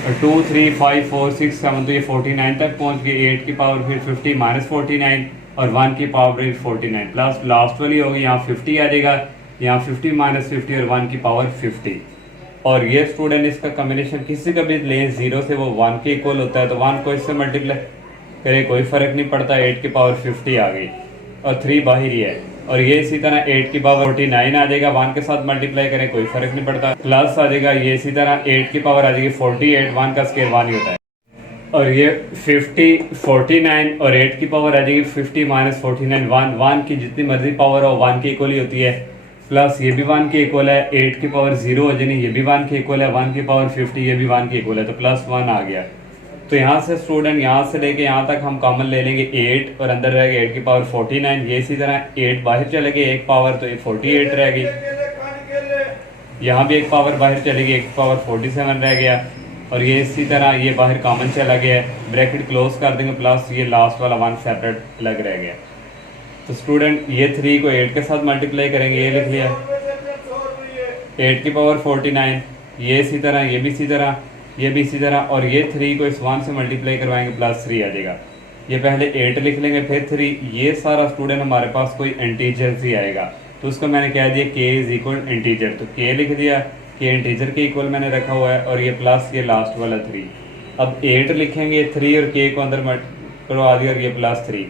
और 2 3 5 4 6 7, तो ये 49 तक पहुँच गए। 8 की पावर फिर 50 -49 और 1 की पावर 49, प्लस लास्ट वाली होगी, यहाँ 50 आ जाएगा, यहाँ 50 -50 और 1 की पावर 50। और ये स्टूडेंट इसका कम्बिनेशन किसी का भी ले 0 से वो 1 के इक्वल होता है, तो 1 को इससे मल्टीप्लाई करे कोई फर्क नहीं पड़ता, 8 की पावर 50 आ गई और 3 बाहर ही है। और ये इसी तरह 8 की पावर 49 आ जाएगा, 1 के साथ मल्टीप्लाई करें कोई फर्क नहीं पड़ता, प्लस आ जाएगा, ये इसी तरह 8 की पावर आ जाएगी 48, 1 का स्केयर 1 ही होता है, और ये 50 49 और 8 की पावर आ जाएगी 50 -49, 1 की जितनी मर्जी पावर हो 1 की इक्वल ही होती है, प्लस ये भी 1 के इक्वल है, 8 की पावर 0 हो जानी, ये भी 1 के इक्वल है, 1 की पावर 50 ये भी 1 के इक्वल है, तो प्लस 1 आ गया। तो यहाँ से स्टूडेंट यहाँ से लेके यहाँ तक हम कॉमन ले लेंगे 8, और अंदर रहेगा 8 की पावर 49, ये इसी तरह 8 बाहर चले गए एक पावर, तो ये 48 रह गई, यहाँ भी एक पावर बाहर चलेगी, एक पावर 47 रह गया, और ये इसी तरह ये बाहर कॉमन चला गया, ब्रैकेट क्लोज कर देंगे, प्लस ये लास्ट वाला 1 सेपरेट अलग रह गया। तो स्टूडेंट ये 3 को 8 के साथ मल्टीप्लाई करेंगे, ये लिख लिया 8 की पावर 49, ये इसी तरह, ये भी इसी तरह, ये भी इसी तरह, और ये 3 को इस 1 से मल्टीप्लाई करवाएंगे, प्लस 3 आ जाएगा। ये पहले 8 लिख लेंगे, फिर 3, ये सारा स्टूडेंट हमारे पास कोई इंटीजर ही आएगा, तो उसको मैंने कह दिया k इज इक्वल इंटीजर, तो k लिख दिया, k इंटीजर के इक्वल मैंने रखा हुआ है, और ये प्लस ये लास्ट वाला 3। अब 8 लिखेंगे, 3 और k को अंदर करवा दिया, और ये प्लस 3,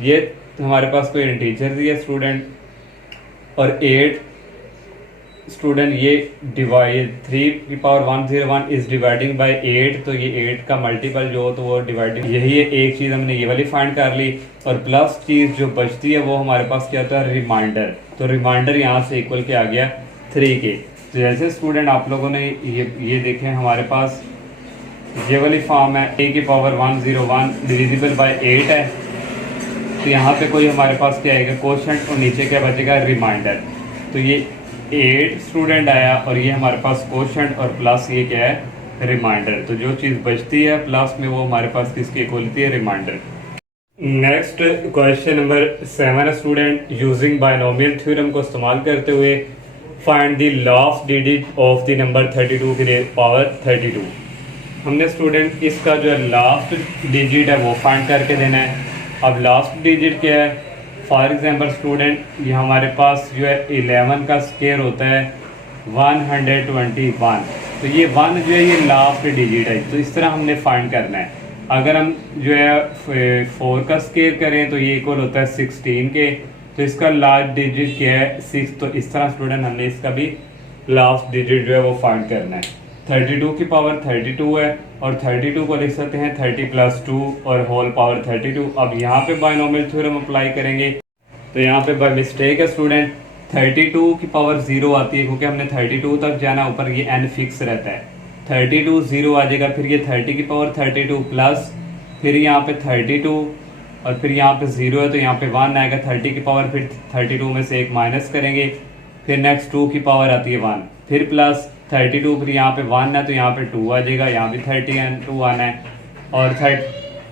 ये हमारे पास कोई इंटीजर दिया स्टूडेंट, और 8 स्टूडेंट ये डिवाइड 3 की पावर 101 इज डिवाइडिंग बाय 8, तो ये 8 का मल्टीपल जो हो तो वो डिवाइडिंग, यही है एक चीज़ हमने ये वाली फाइंड कर ली, और प्लस चीज़ जो बचती है वो हमारे पास क्या होता है रिमाइंडर, तो रिमाइंडर यहाँ से इक्वल के आ गया 3 के। तो जैसे स्टूडेंट आप लोगों ने ये देखें हमारे पास ये वाली फॉर्म है, a की पावर 101 डिविजिबल बाय 8 है, तो यहाँ पे कोई हमारे पास क्या आएगा कोशेंट, और नीचे क्या बचेगा रिमाइंडर, तो ये 8 स्टूडेंट आया, और ये हमारे पास कोशेंट और प्लस ये क्या है रिमाइंडर, तो जो चीज़ बचती है प्लस में वो हमारे पास किसकी इक्वल होती है remainder. Next question number 7 student, using binomial theorem को इस्तेमाल करते हुए find the last digit of the number 32 की पावर 32। हमने स्टूडेंट इसका जो है लास्ट डिजिट है वो फाइंड करके देना है। अब लास्ट डिजिट क्या है, फॉर एग्जांपल स्टूडेंट ये हमारे पास जो है 11 का स्केयर होता है 121, तो ये 1 जो है ये लास्ट डिजिट है, तो इस तरह हमने फाइंड करना है। अगर हम जो है 4 का स्केयर करें तो ये इक्वल होता है 16 के, तो इसका लास्ट डिजिट क्या है 6, तो इस तरह स्टूडेंट हमने इसका भी लास्ट डिजिट जो है वो फाइंड करना है। 32 की पावर 32 है, और 32 को लिख सकते हैं 30 + 2 और होल पावर 32। अब यहाँ पे बाइनोमियल थ्योरम अप्लाई करेंगे, तो यहाँ पे बाय मिस्टेक है स्टूडेंट 32 की पावर 0 आती है, क्योंकि हमने 32 तक जाना, ऊपर ये n फिक्स रहता है, 32 0 आ जाएगा, फिर ये 30 की पावर 32 प्लस फिर यहाँ पे 32, और फिर यहाँ पे 0 है तो यहाँ पे 1 आएगा, 30 की पावर फिर 32 में से एक माइनस करेंगे, फिर नेक्स्ट 2 की पावर आती है 1, फिर प्लस 32, फिर यहाँ पे 1 है तो यहाँ पे 2 आ जाएगा, यहाँ भी 30 है 2 आना है, और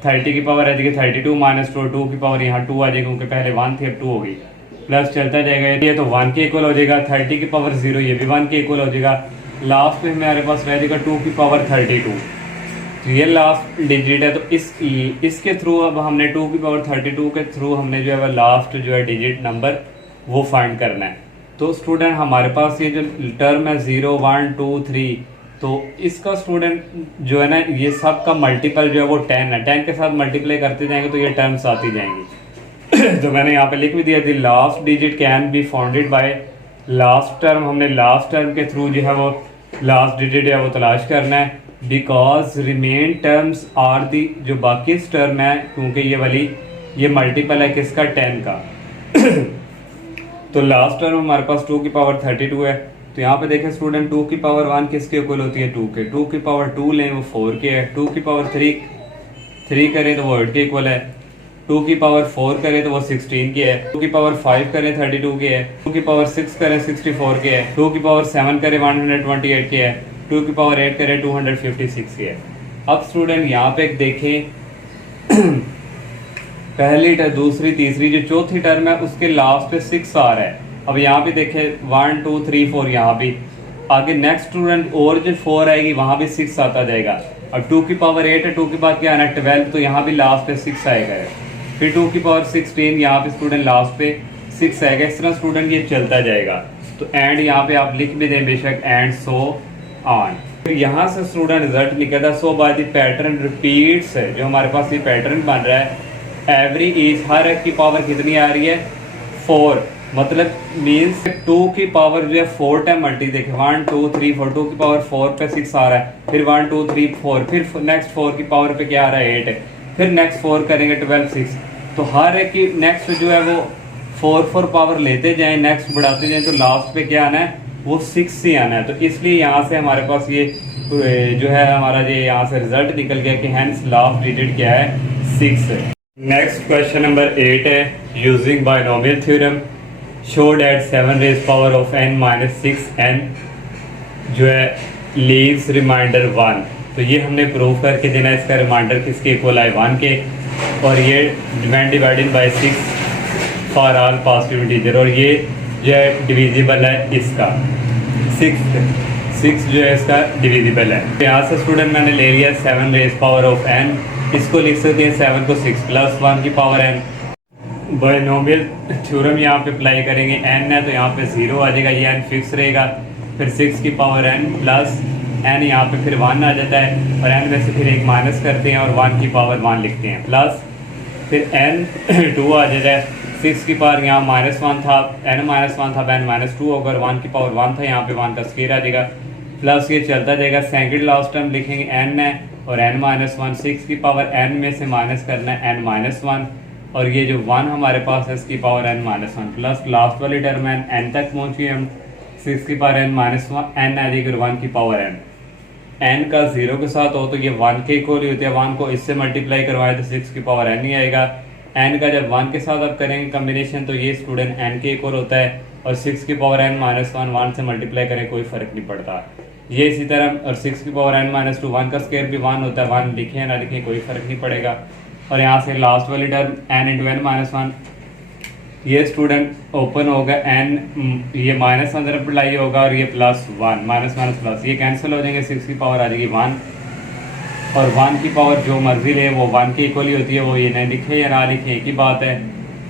30 की पावर आ जाएगी 32 - 2 की पावर यहाँ 2 आ जाएगा, क्योंकि पहले 1 थी अब 2 हो गई, प्लस चलता जाएगा, ये तो 1 के इक्वल हो जाएगा, 30 की पावर 0 ये भी 1 के इक्वल हो जाएगा, लास्ट में हमारे पास रह जाएगा 2 की पावर 32, तो ये लास्ट डिजिट है। तो इसके थ्रू अब हमने 2 की पावर 32 के थ्रू हमने जो है लास्ट जो है डिजिट नंबर वो फाइंड करना है। तो स्टूडेंट हमारे पास ये जो टर्म है 0 1 2 3, तो इसका स्टूडेंट जो है ना ये सब का मल्टीपल जो है वो 10 है। 10 के साथ मल्टीप्लाई करते जाएंगे तो ये टर्म्स आती जाएंगी। तो मैंने यहाँ पे लिख भी दिया थी last digit can be founded by last term. हमने लास्ट टर्म के थ्रू जो है वो लास्ट डिजिट है वो तलाश करना है। Because remain terms are the, जो बाकी टर्म है क्योंकि ये वाली ये मल्टीपल है किसका 10 का। तो लास्ट टर्म हमारे पास 2 की पावर 32 है। तो यहाँ पे देखें स्टूडेंट 2 की पावर 1 किसके इक्वल होती है 2 के। 2 की पावर 2 लें वो 4 के है। 2 की पावर 3 करें तो वो 8 के इक्वल है। 2 की पावर 4 करें तो वो 16 के है। 2 की पावर 5 करें 32 के है। 2 की पावर 6 करें 64 के है। 2 की पावर 7 करें 128 के है। 2 की पावर 8 करें 256 के है। अब स्टूडेंट यहाँ पे देखें पहली दूसरी तीसरी जो चौथी टर्म है उसके लास्ट पे 6 आ रहा है। अब यहाँ पे देखें 1 2 3 4, यहाँ भी आगे नेक्स्ट स्टूडेंट और जो 4 आएगी वहां भी 6 आता जाएगा। अब 2 की पावर 8 है, 2 के बाद क्या आना है 12, तो यहाँ भी लास्ट पे 6 आएगा। फिर 2 की पावर 16, यहाँ पे स्टूडेंट लास्ट पे 6 आएगा। इस तरह स्टूडेंट ये चलता जाएगा। तो एंड यहाँ पे आप लिख भी दें बेशक एंड सो ऑन। फिर यहाँ से स्टूडेंट रिजल्ट निकलता है सो बाय द पैटर्न रिपीट्स है। जो हमारे पास ये पैटर्न बन रहा है एवरी ईच, हर एक की पावर कितनी आ रही है 4, मतलब मीन्स 2 की पावर जो है 4 टाइम मल्टी देखें 1 2 3 4, 2 की पावर 4 पे 6 आ रहा है। फिर 1 2 3 4, फिर नेक्स्ट 4 की पावर पे क्या आ रहा है 8 है। फिर नेक्स्ट 4 करेंगे 12 6। तो हर एक की नेक्स्ट जो है वो 4 पावर लेते जाएं, नेक्स्ट बढ़ाते जाएं, तो लास्ट पे क्या आना है वो 6 ही आना है। तो इसलिए यहाँ से हमारे पास ये जो है हमारा ये यहाँ से रिजल्ट निकल गया कि हेंस लास्ट डिजिट क्या है 6 है। नेक्स्ट क्वेश्चन नंबर 8 है using binomial theorem show that 7 raise power of n minus 6n जो है लीव्स रिमाइंडर 1। तो ये हमने प्रूव करके देना है इसका रिमाइंडर किसके इक्वल आए 1 के, और ये when divided by 6 for all positive integer, और ये जो है डिविजिबल है इसका 6 जो है इसका डिविजिबल है। यहाँ से स्टूडेंट मैंने ले लिया 7 रेज पावर ऑफ n, इसको लिख सकते हैं 7 को 6 प्लस 1 की पावर n। बायनोमियल थ्योरम यहाँ पे अप्लाई करेंगे, n है तो यहाँ पे 0 आ जाएगा, ये n फिक्स रहेगा। फिर 6 की पावर n प्लस n यहाँ पे फिर 1 आ जाता है, और n में से फिर एक माइनस करते हैं और 1 की पावर 1 लिखते हैं, प्लस फिर n 2 आ जाता है। 6 की पावर यहाँ -1 था, n -1 था, n -2 होगा, 1 की पावर 1 था, यहाँ पे 1 का स्क्वायर आ जाएगा, प्लस ये चलता जाएगा। सेकंड लास्ट टर्म लिखेंगे n है और n-1, 6 की पावर n में से माइनस करना है n-1, और ये जो 1 हमारे पास है इसकी पावर n-1, प्लस लास्ट वाली टर्म है n तक पहुंची हम 6 की पावर n आ जाएगी और 1 की पावर n का 0 के साथ हो तो ये 1 के इक्वल होते हैं। 1 को इससे मल्टीप्लाई करवाए तो 6 की पावर n ही आएगा। n का जब 1 के साथ आप करेंगे कम्बिनेशन तो ये स्टूडेंट n के इक्वल होता है, और 6 की पावर n-1 1 से मल्टीप्लाई करें कोई फर्क नहीं पड़ता। ये इसी तरह, और 6 की पावर n-2 1 का स्क्वायर भी 1 होता है, 1 लिखें या ना लिखें कोई फर्क नहीं पड़ेगा। और यहाँ से लास्ट वाली टर्म n इंटू n-1, ये स्टूडेंट ओपन होगा, n ये -1 तरफ अप्लाई होगा और ये +1 माइनस प्लस ये कैंसिल हो जाएंगे, 6 की पावर आ जाएगी 1, और 1 की पावर जो मर्जी ले वो 1 के इक्वल ही होती है, वो ये नहीं लिखे या ना लिखे एक ही बात है।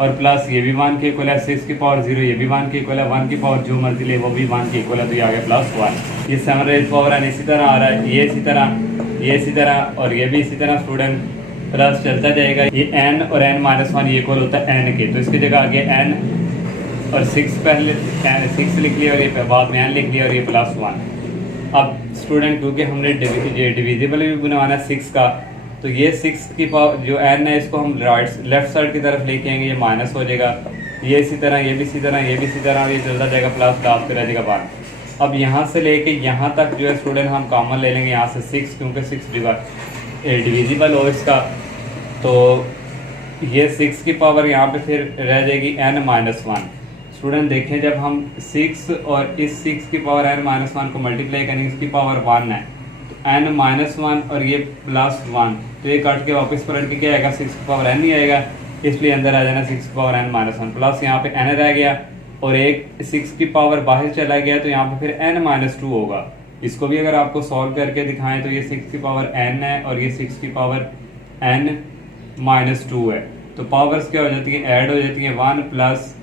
और प्लस ये भी 1 के इक्वल है, 6 की पावर 0 ये भी 1 के इक्वल है, 1 की पावर जो मर्जी ले वो भी 1 के इक्वल है, तो ये आ गया +1। ये 7 रेज पावर n इसी तरह आ रहा है, ये इसी तरह और ये भी इसी तरह स्टूडेंट प्लस चलता जाएगा। ये n और n-1 ये इक्वल होता है n के, तो इसकी जगह आगे n और 6 पहले 6 लिख लिया और ये बाद में n लिख लिया और ये +1। अब स्टूडेंट क्योंकि हमने डिविजिबल भी बनवाना है 6 का, तो ये 6 की पावर जो n है इसको हम लेफ्ट साइड की तरफ लेके आएंगे, ये माइनस हो जाएगा, ये इसी तरह, ये भी इसी तरह, ये भी इसी तरह, ये चलता जाएगा, प्लस लास्ट पे रह जाएगा 1। अब यहाँ से लेके यहाँ तक जो है स्टूडेंट हम कॉमन ले लेंगे यहाँ से 6, क्योंकि 6 डिविजिबल हो इसका, तो ये 6 की पावर यहाँ पे फिर रह जाएगी n-1। स्टूडेंट देखें जब हम 6 और इस 6 की पावर n-1 को मल्टीप्लाई करेंगे, इसकी पावर 1 है, तो n-1 और ये +1, तो ये काट के वापस पलट के क्या आएगा 6 की पावर n ही आएगा, इसलिए अंदर आ जाना 6 की पावर n-1, प्लस यहाँ पे n रह गया और एक 6 की पावर बाहर चला गया, तो यहाँ पे फिर n-2 होगा। इसको भी अगर आपको सॉल्व करके दिखाएं तो ये 6 की पावर n है और ये 6 की पावर n-2 है, तो पावर्स क्या हो जाती है ऐड हो जाती है, 1 प्लस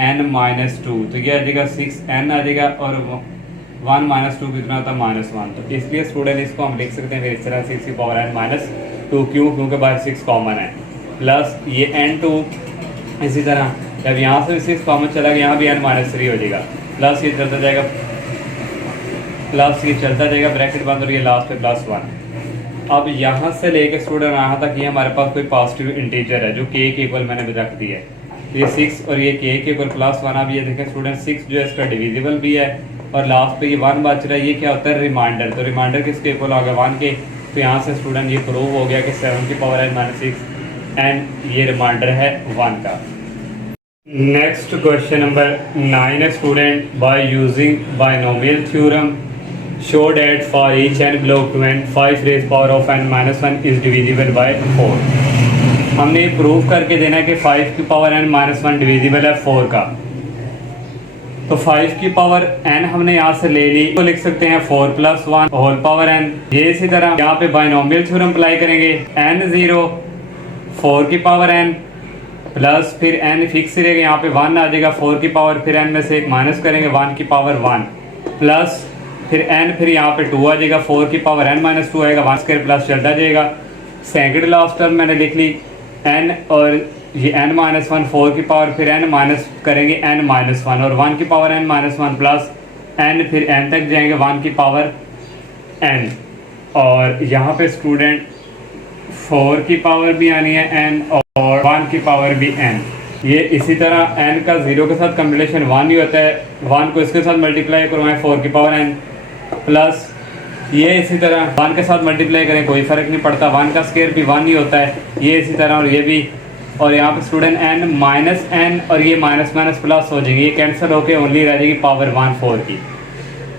n माइनस टू, तो ये आ जाएगा 6n आ जाएगा, और 1 माइनस टू कितना होता है -1। तो इसलिए स्टूडेंट इसको हम लिख सकते हैं फिर इस तरह 6 की पावर n माइनस टू, क्यों? क्योंकि बाहर 6 कॉमन है, प्लस ये n2 इसी तरह जब यहाँ से 6 कॉमन चला गया, यहाँ भी n माइनस 3 हो जाएगा, प्लस ये चलता जाएगा, प्लस ये चलता जाएगा, ब्रैकेट बंद, और ये लास्ट पे +1। अब यहाँ से लेके स्टूडेंट यहाँ तक ये हमारे पास कोई पॉजिटिव इंटीजर है जो k के इक्वल मैंने रख दिया है, ये 6 और ये k के इक्वल +1। अब ये देखें स्टूडेंट 6 जो है इसका डिविजिबल भी है, और लास्ट पे ये 1 बच रहा है, ये क्या होता है? रिमाइंडर। तो रिमाइंडर किसके इक्वल आ गया? 1 के। तो यहाँ से स्टूडेंट ये प्रूव हो गया कि 7 की पावर n माइनस 6 एंड ये रिमाइंडर है 1 का। नेक्स्ट क्वेश्चन नंबर 9 है student, by using binomial theorem show that for each n belong to n 5 raised power of n minus 1 is divisible by 4। हमने ये प्रूव करके देना है कि 5 की पावर n माइनस 1 डिविजिबल है 4 का। तो 5 की पावर n हमने यहाँ से ले ली, तो लिख सकते हैं 4 + 1 होल पावर n। ये इसी तरह यहाँ पे बायनोमियल थ्योरम अप्लाई करेंगे, n0 4 की पावर n प्लस फिर n फिक्स रहेगा, यहाँ पे 1 आ जाएगा 4 की पावर, फिर n में से एक माइनस करेंगे 1 की पावर 1 प्लस फिर n, फिर यहाँ पे 2 आ जाएगा, 4 की पावर n माइनस 2 आएगा, 1 स्क्वायर प्लस चलता जाएगा। सेकंड लास्ट टर्म मैंने लिख ली n, और ये n माइनस 1 4 की पावर, फिर n माइनस करेंगे n माइनस 1, और 1 की power n minus 1 plus n, फिर n तक जाएंगे 1 की पावर n, और यहाँ पे स्टूडेंट 4 की पावर भी आनी है n और 1 की पावर भी n। ये इसी तरह n का 0 के साथ कम्बिनेशन 1 ही होता है, 1 को इसके साथ मल्टीप्लाई करवाएं 4 की पावर n प्लस ये इसी तरह 1 के साथ मल्टीप्लाई करें कोई फ़र्क नहीं पड़ता, 1 का स्क्वायर भी 1 ही होता है, ये इसी तरह, और ये भी। और यहाँ पे स्टूडेंट n माइनस n और ये माइनस माइनस प्लस हो जाएगी, ये कैंसिल होके ओनली रह जाएगी पावर 1 4 की,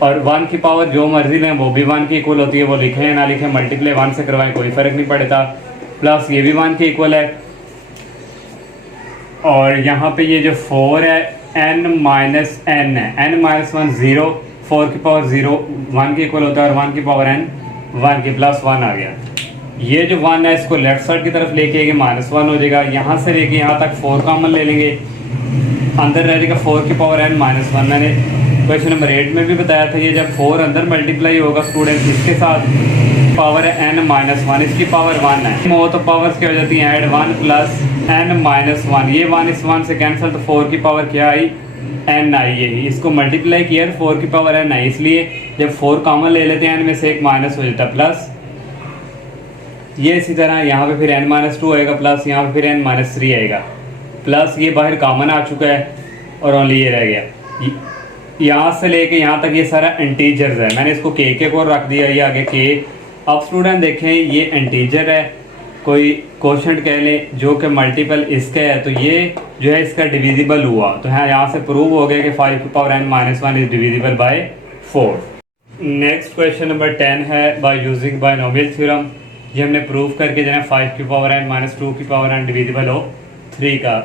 और 1 की पावर जो मर्जी लें वो भी 1 की इक्वल होती है, वो लिखें या ना लिखें, मल्टीप्लाई 1 से करवाएं कोई फ़र्क नहीं पड़ता, प्लस ये भी 1 के इक्वल है। और यहाँ पे ये जो 4 है n माइनस n है, n माइनस 1 0, 4 की पावर 0 1 के इक्वल होता है, और 1 की पावर n 1 की प्लस 1 आ गया। ये जो 1 है इसको लेफ्ट साइड की तरफ लेके आएंगे, -1 हो जाएगा, यहाँ से लेके यहाँ तक 4 कॉमन ले लेंगे, अंदर रह जाएगा 4 की पावर n माइनस 1। मैंने क्वेश्चन नंबर 8 में भी बताया था, ये जब 4 अंदर मल्टीप्लाई होगा स्टूडेंट इसके साथ पावर है n माइनस 1, इसकी पावर 1 है, वो तो पावर्स क्या हो जाती हैं ऐड 1 प्लस n माइनस 1, ये 1 इस 1 से कैंसिल, तो 4 की पावर क्या आई? n आई, यही इसको मल्टीप्लाई किया 4 की पावर n आई, इसलिए जब 4 कॉमन ले लेते हैं n में से एक माइनस हो जाता है, प्लस ये इसी तरह यहाँ पे फिर n माइनस 2 आएगा, प्लस यहाँ पे फिर n माइनस 3 आएगा, प्लस ये बाहर कॉमन आ चुका है, और ओनली ये रह गया। यहाँ से लेके यहाँ तक ये सारा इंटीजर्स है, मैंने इसको k को रख दिया, ये आगे k। अब स्टूडेंट देखें ये इंटीजर है, कोई क्वोशंट कह लें जो कि मल्टीपल इसका है, तो ये जो है इसका डिविजिबल हुआ, तो हाँ यहाँ से प्रूव हो गया कि 5 की power n minus 1 is divisible bye 4। Next question number 10 है, बाय यूजिंग बायनोमियल थ्योरम, ये हमने प्रूव करके जो है 5 की पावर n माइनस 2 की पावर n डिविजिबल हो 3 का।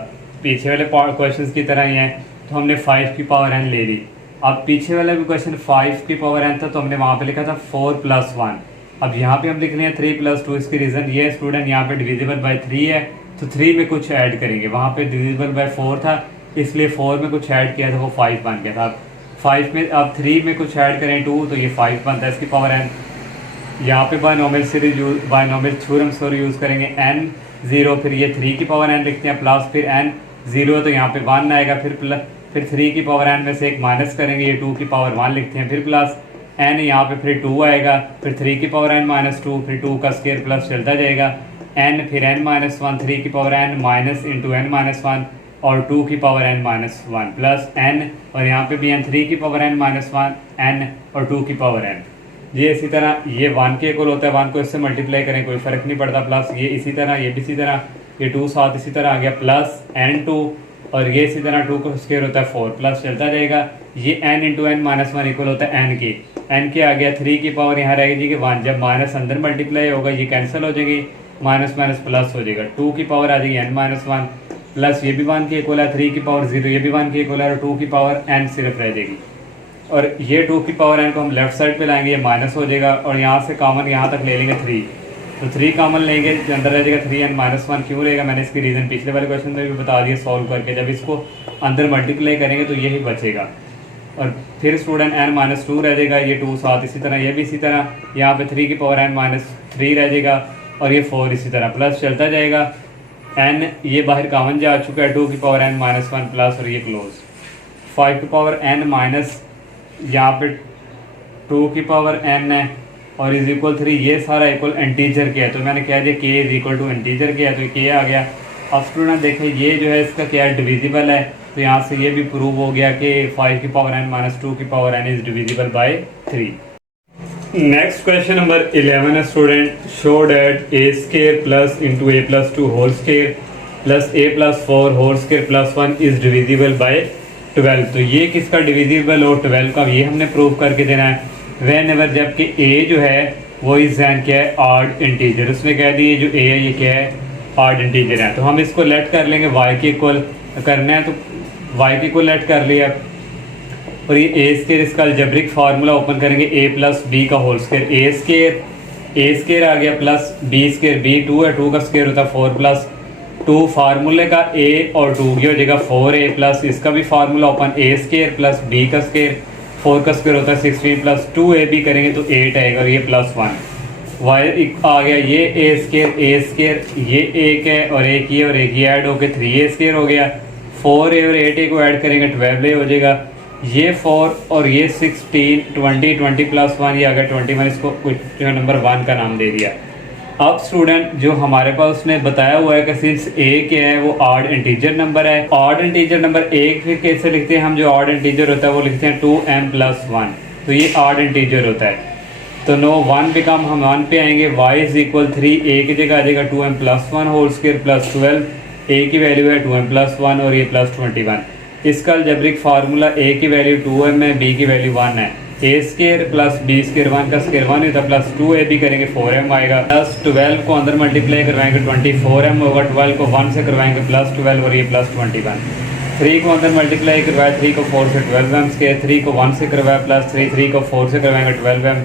पीछे वाले क्वेश्चन की तरह ही है, तो हमने 5 की पावर n ले ली। अब पीछे वाला भी क्वेश्चन 5 की पावर n था, तो हमने वहाँ पे लिखा था 4 + 1। अब यहाँ पे हम लिख रहे हैं 3 + 2, इसकी रीज़न ये स्टूडेंट यहाँ पे डिविजिबल बाय 3 है, तो 3 में कुछ ऐड करेंगे, वहाँ पे डिविजिबल बाय 4 था इसलिए 4 में कुछ ऐड किया था, वो 5 बन गया था। 5 में अब 3 में कुछ ऐड करें 2, तो ये 5 बनता है, इसकी पावर n। यहाँ पे बायनोमियल थ्योरम यूज़ करेंगे n0, फिर ये 3 की पावर n लिखते हैं, प्लस फिर n0 तो यहाँ पे 1 आएगा, फिर 3 की पावर n में से एक माइनस करेंगे, ये 2 की पावर 1 लिखते हैं, फिर प्लस n यहाँ पे फिर 2 आएगा, फिर 3 की पावर n माइनस 2, फिर 2 का स्क्वायर प्लस चलता जाएगा, n फिर n माइनस 1, 3 की power n minus into n minus 1, और 2 की power n minus 1 plus n, और यहाँ पे भी n 3 की पावर n माइनस 1 n और 2 की पावर n। ये इसी तरह ये 1 के इक्वल होता है, 1 को इससे मल्टीप्लाई करें कोई फ़र्क नहीं पड़ता, प्लस ये इसी तरह, ये भी इसी तरह, ये 2 साथ इसी तरह आ गया, प्लस n2, और ये इसी तरह 2 को स्क्वायर होता है 4 प्लस चलता जाएगा, ये n into n minus 1 equal होता है n के आ गया 3 की पावर यहाँ रहेगी कि 1, जब माइनस अंदर मल्टीप्लाई होगा ये कैंसिल हो जाएगी, माइनस माइनस प्लस हो जाएगा, 2 की पावर आ जाएगी n माइनस 1, प्लस ये भी 1 के इक्वल है, 3 की पावर 0 ये भी 1 के इक्वल है, और 2 की पावर n सिर्फ रह जाएगी, और ये 2 की पावर n को हम लेफ्ट साइड पे लाएंगे, ये माइनस हो जाएगा, और यहाँ से कॉमन यहाँ तक ले लेंगे 3, तो 3 कॉमन लेंगे, जो अंदर रह जाएगा 3n-1 क्यों रहेगा, मैंने इसकी रीज़न पिछले वाले क्वेश्चन में भी बता दिया सॉल्व करके। जब इसको अंदर मल्टीप्लाई करेंगे तो यही बचेगा, और फिर स्टूडेंट n-2 रह जाएगा, ये 2 साथ इसी तरह, ये भी इसी तरह, यहाँ पे 3 की पावर n-3 रह जाएगा, और ये 4 इसी तरह प्लस चलता जाएगा। n ये बाहर कॉमन जा चुका है, 2 की पावर n-1 प्लस, और ये क्लोज 5 की पावर n माइनस, यहाँ पे 2 की पावर n है, और इज इक्वल 3, ये सारा इक्वल इंटीजर के है, तो मैंने कह दिया k is equal to integer के है, तो k आ गया। अब स्टूडेंट देखें ये जो है इसका क्या है, डिविजिबल है, तो यहाँ से ये भी प्रूव हो गया कि 5 की पावर n-2 की power n is divisible by 3। Next question number 11 है student, show that a square plus into a plus 2 whole square plus a plus 4 whole square plus 1 is divisible by 12। तो ये किसका divisible हो 12 का, ये हमने prove करके देना है। वेन एवर, जबकि a जो है वो इस जैन क्या है, आर्ड इंटीजर, उसने कह दिया जो a है ये क्या है, आर्ड इंटीजर है। तो हम इसको लेट कर लेंगे y के इक्वल करना है, तो y के इक्वल लेट कर लिया, और ये a स्क्वायर इसका अलजेब्रिक फार्मूला ओपन करेंगे, a प्लस b का होल स्क्वायर, a स्क्वायर आ गया प्लस b स्क्वायर, b 2 है, 2 का स्क्वायर होता है 4 प्लस 2, फार्मूले का a और 2 ये हो जाएगा 4a प्लस, इसका भी formula open a square plus b का स्क्वायर, 4 का स्क्वायर होता है 16 प्लस 2ab करेंगे तो 8 आएगा, और ये प्लस 1 y आ गया, ये a स्क्वायर ये एक है और एक ये और एक ये ऐड होकर 3a स्क्वायर हो गया, 4a और 8a को ऐड करेंगे 12a हो जाएगा, ये 4 और ये 16 20 प्लस 1 ये आ गया 21, इसको जो नंबर 1 का नाम दे दिया। अब स्टूडेंट जो हमारे पास उसने बताया हुआ है कि सिंस a क्या है वो ऑड इंटीजर नंबर है, ऑड इंटीजर नंबर एक फिर कैसे लिखते हैं हम, जो ऑड इंटीजर होता है वो लिखते हैं 2m प्लस 1, तो ये ऑड इंटीजर होता है। तो नो 1 बिकम, हम 1 पे आएंगे, y इज इक्वल 3, a की जगह आ जाएगा 2m plus 1 whole square plus 12, a की वैल्यू है 2m प्लस 1 और ये प्लस 21। इसका अलजेब्रिक फार्मूला a की वैल्यू 2m है, b की वैल्यू 1 है, a square plus b square 1 का स्क्वायर 1 होता है प्लस 2ab करेंगे 4m आएगा, प्लस 12 को अंदर मल्टीप्लाई करवाएंगे 24m होगा, 12 को 1 से करवाएंगे प्लस 12 और ये प्लस 21, 3 को अंदर मल्टीप्लाई करवाया 3 को 4 से 12m स्क्वायर, 3 को 1 से करवाया प्लस 3 को 4 से करवाएंगे 12m,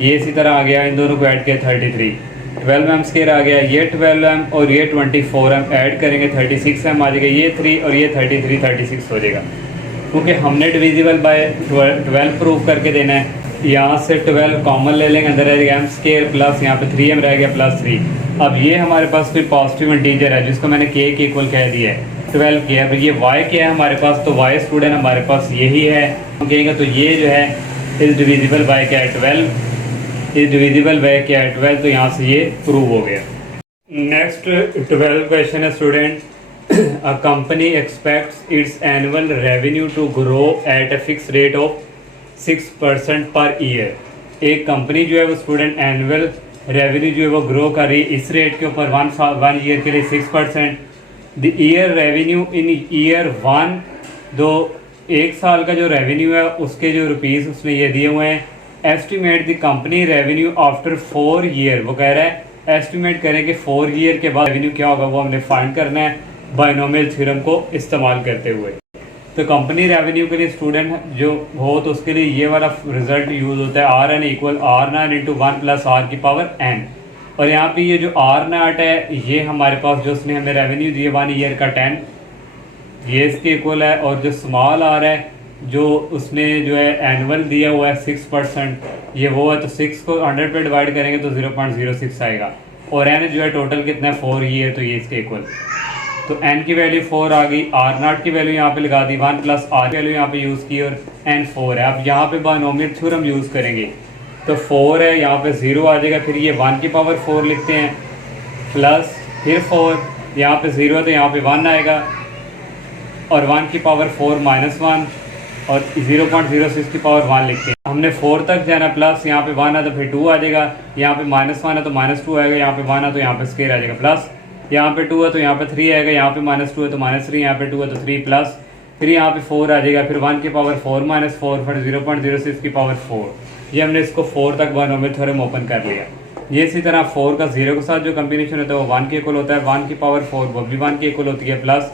ये इसी तरह आ गया, इन दोनों को ऐड किया 33, 12m स्क्वायर आ गया, ये 12m और ये 24m ऐड करेंगे 36m आ जाएगा, ये 3 और ये 33 36 हो जाएगा, क्योंकि हमने डिविजिबल बाय 12 प्रूव करके देना है। यहाँ से 12 कॉमन ले लेंगे, अंदर रह जाएगा m स्क्वायर प्लस यहाँ पे 3m रह गया प्लस 3। अब ये हमारे पास कोई पॉजिटिव इंटीजर है जिसको मैंने k के इक्वल कह दिया है 12 किया, अब ये y क्या है हमारे पास, तो y स्टूडेंट हमारे पास यही है, हम कहेंगे तो ये जो है इज डिविजिबल बाय क्या है 12, इज डिविजिबल बाय क्या है 12, तो यहाँ से ये प्रूव हो गया। नेक्स्ट 12 क्वेश्चन है student, a company expects its annual revenue to grow at a fixed rate of 6% per year। एक कंपनी जो है वो स्टूडेंट एनुअल रेवेन्यू जो है वो ग्रो कर रही है इस रेट के ऊपर 1 ईयर के लिए 6%। The year revenue in year 1, दो एक साल का जो रेवेन्यू है उसके जो रुपीस उसने ये दिए हुए हैं। Estimate the company revenue after 4 year, वो कह रहा है एस्टिमेट करें कि 4 ईयर के बाद रेवेन्यू क्या होगा, वो हमने फाइंड करना है बाइनोमियल थ्योरम को इस्तेमाल करते हुए। तो कंपनी रेवेन्यू के लिए स्टूडेंट जो हो तो उसके लिए ये वाला रिजल्ट यूज होता है, r n equal r naught into 1 plus are की पावर एन। और यहाँ पे ये जो आर नाट है ये हमारे पास जो उसने हमें रेवेन्यू दिए 1 ईयर का 10, ये इसके इक्वल है। और जो स्मॉल आर है जो उसने जो है एनुअल दिया हुआ है 6%, ये वो है, तो 6 को 100 पे डिवाइड करेंगे तो 0.06 आएगा। और एन जो है टोटल कितना है 4 ईयर, तो ये इसके इक्वल। तो n की वैल्यू 4 आ गई, आर नाट की वैल्यू यहाँ पे लगा दी 1 प्लस आर की वैल्यू यहाँ पे यूज़ की और n 4 है। अब यहाँ पे बाइनोमियल थ्योरम यूज़ करेंगे तो 4 है, यहाँ पे 0 आ जाएगा, फिर ये 1 की पावर 4 लिखते हैं प्लस फिर 4, यहाँ पे 0 है तो यहाँ पे 1 आएगा और 1 की पावर 4 माइनस 1 और 0.06 की पावर 1 लिखते हैं। हमने 4 तक जाना, प्लस यहाँ पे 1 है तो फिर 2 आ जाएगा, यहाँ पे -1 है तो -2 आएगा, यहाँ पे 1 है तो यहाँ पे स्क्वायर आ जाएगा, प्लस यहाँ पे 2 है तो यहाँ पे 3 आएगा, यहाँ पे -2 है तो -3, यहाँ पे 2 है तो 3 प्लस फिर यहाँ पे 4 आ जाएगा, फिर 1 की पावर 4 माइनस 4 फिर 0.06 की पावर 4। ये हमने इसको 4 तक बाइनोमियल थ्योरम ओपन कर लिया। ये इसी तरह 4 का 0 के साथ जो कम्बिनेशन होता है वो 1 के इक्वल होता है, 1 की पावर 4 वो भी 1 के इक्वल होती है, प्लस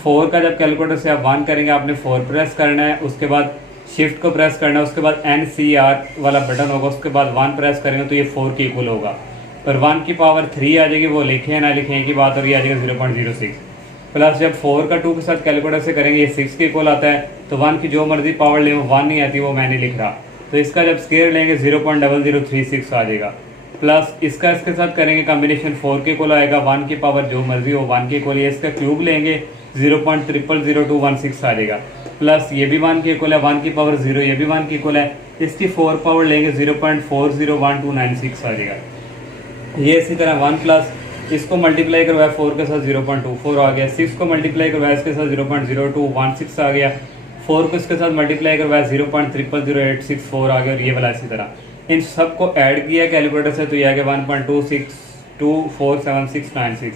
4 का जब कैलकुलेटर से आप 1 करेंगे आपने 4 प्रेस करना है, उसके बाद शिफ्ट को प्रेस करना है, उसके बाद NCR वाला बटन होगा, उसके बाद 1 प्रेस करेंगे तो ये 4 के इक्वल होगा। और 1 की पावर 3 आ जाएगी, वो लिखे या ना लिखे की बात, और ये आ जाएगा 0.06 प्लस जब 4 का 2 के साथ कैलकुलेटर से करेंगे ये 6 के इक्वल आता है, तो 1 की जो मर्जी पावर लें वो 1 नहीं आती, वो मैं नहीं लिख रहा, तो इसका जब स्केयर लेंगे 0.0036 आ जाएगा। प्लस इसका इसके साथ करेंगे कॉम्बिनेशन 4 के इक्वल आएगा, 1 की पावर जो मर्जी हो 1 के इक्वल, इसका क्यूब लेंगे 0.000216 आ जाएगा। प्लस ये भी 1 के इक्वल है, 1 की पावर 0 ये भी 1 के इक्वल है, इसकी 4 पावर लेंगे 0.401296 आ जाएगा। ये इसी तरह 1 प्लस इसको मल्टीप्लाई करवाया 4 के साथ 0.24 आ गया, 6 को मल्टीप्लाई करवाया इसके साथ 0.0216 आ गया, 4 को इसके साथ मल्टीप्लाई करवाया 0.000864 आ गया, और ये वाला इसी तरह इन सब को ऐड किया कैलकुलेटर से, तो ये आ गया 1.26247696।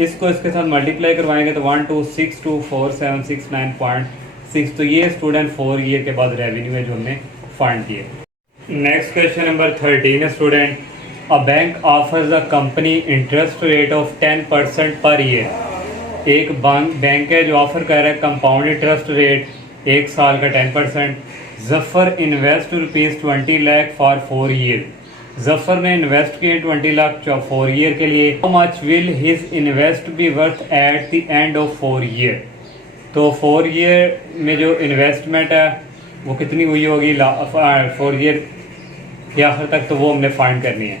इसको इसके साथ मल्टीप्लाई करवाएंगे तो 126247696, तो ये स्टूडेंट 4 ईयर के बाद रेवेन्यू है जो हमने फाइंड किए। नेक्स्ट क्वेश्चन नंबर 13 है student, a bank offers a company interest rate of 10% per year. एक बैंक है जो ऑफर कर रहा है कंपाउंड इंटरेस्ट रेट 1 साल का 10%। Zafar invest ₹20 lakh for 4 year. Zafar ने इन्वेस्ट किए 20 लाख 4 ईयर के लिए। How much will his invest B worth at the end of 4 year. तो 4 ईयर में जो इन्वेस्टमेंट है वो कितनी हुई होगी 4 ईयर के आखिर तक, तो वो हमने फाइंड करनी है।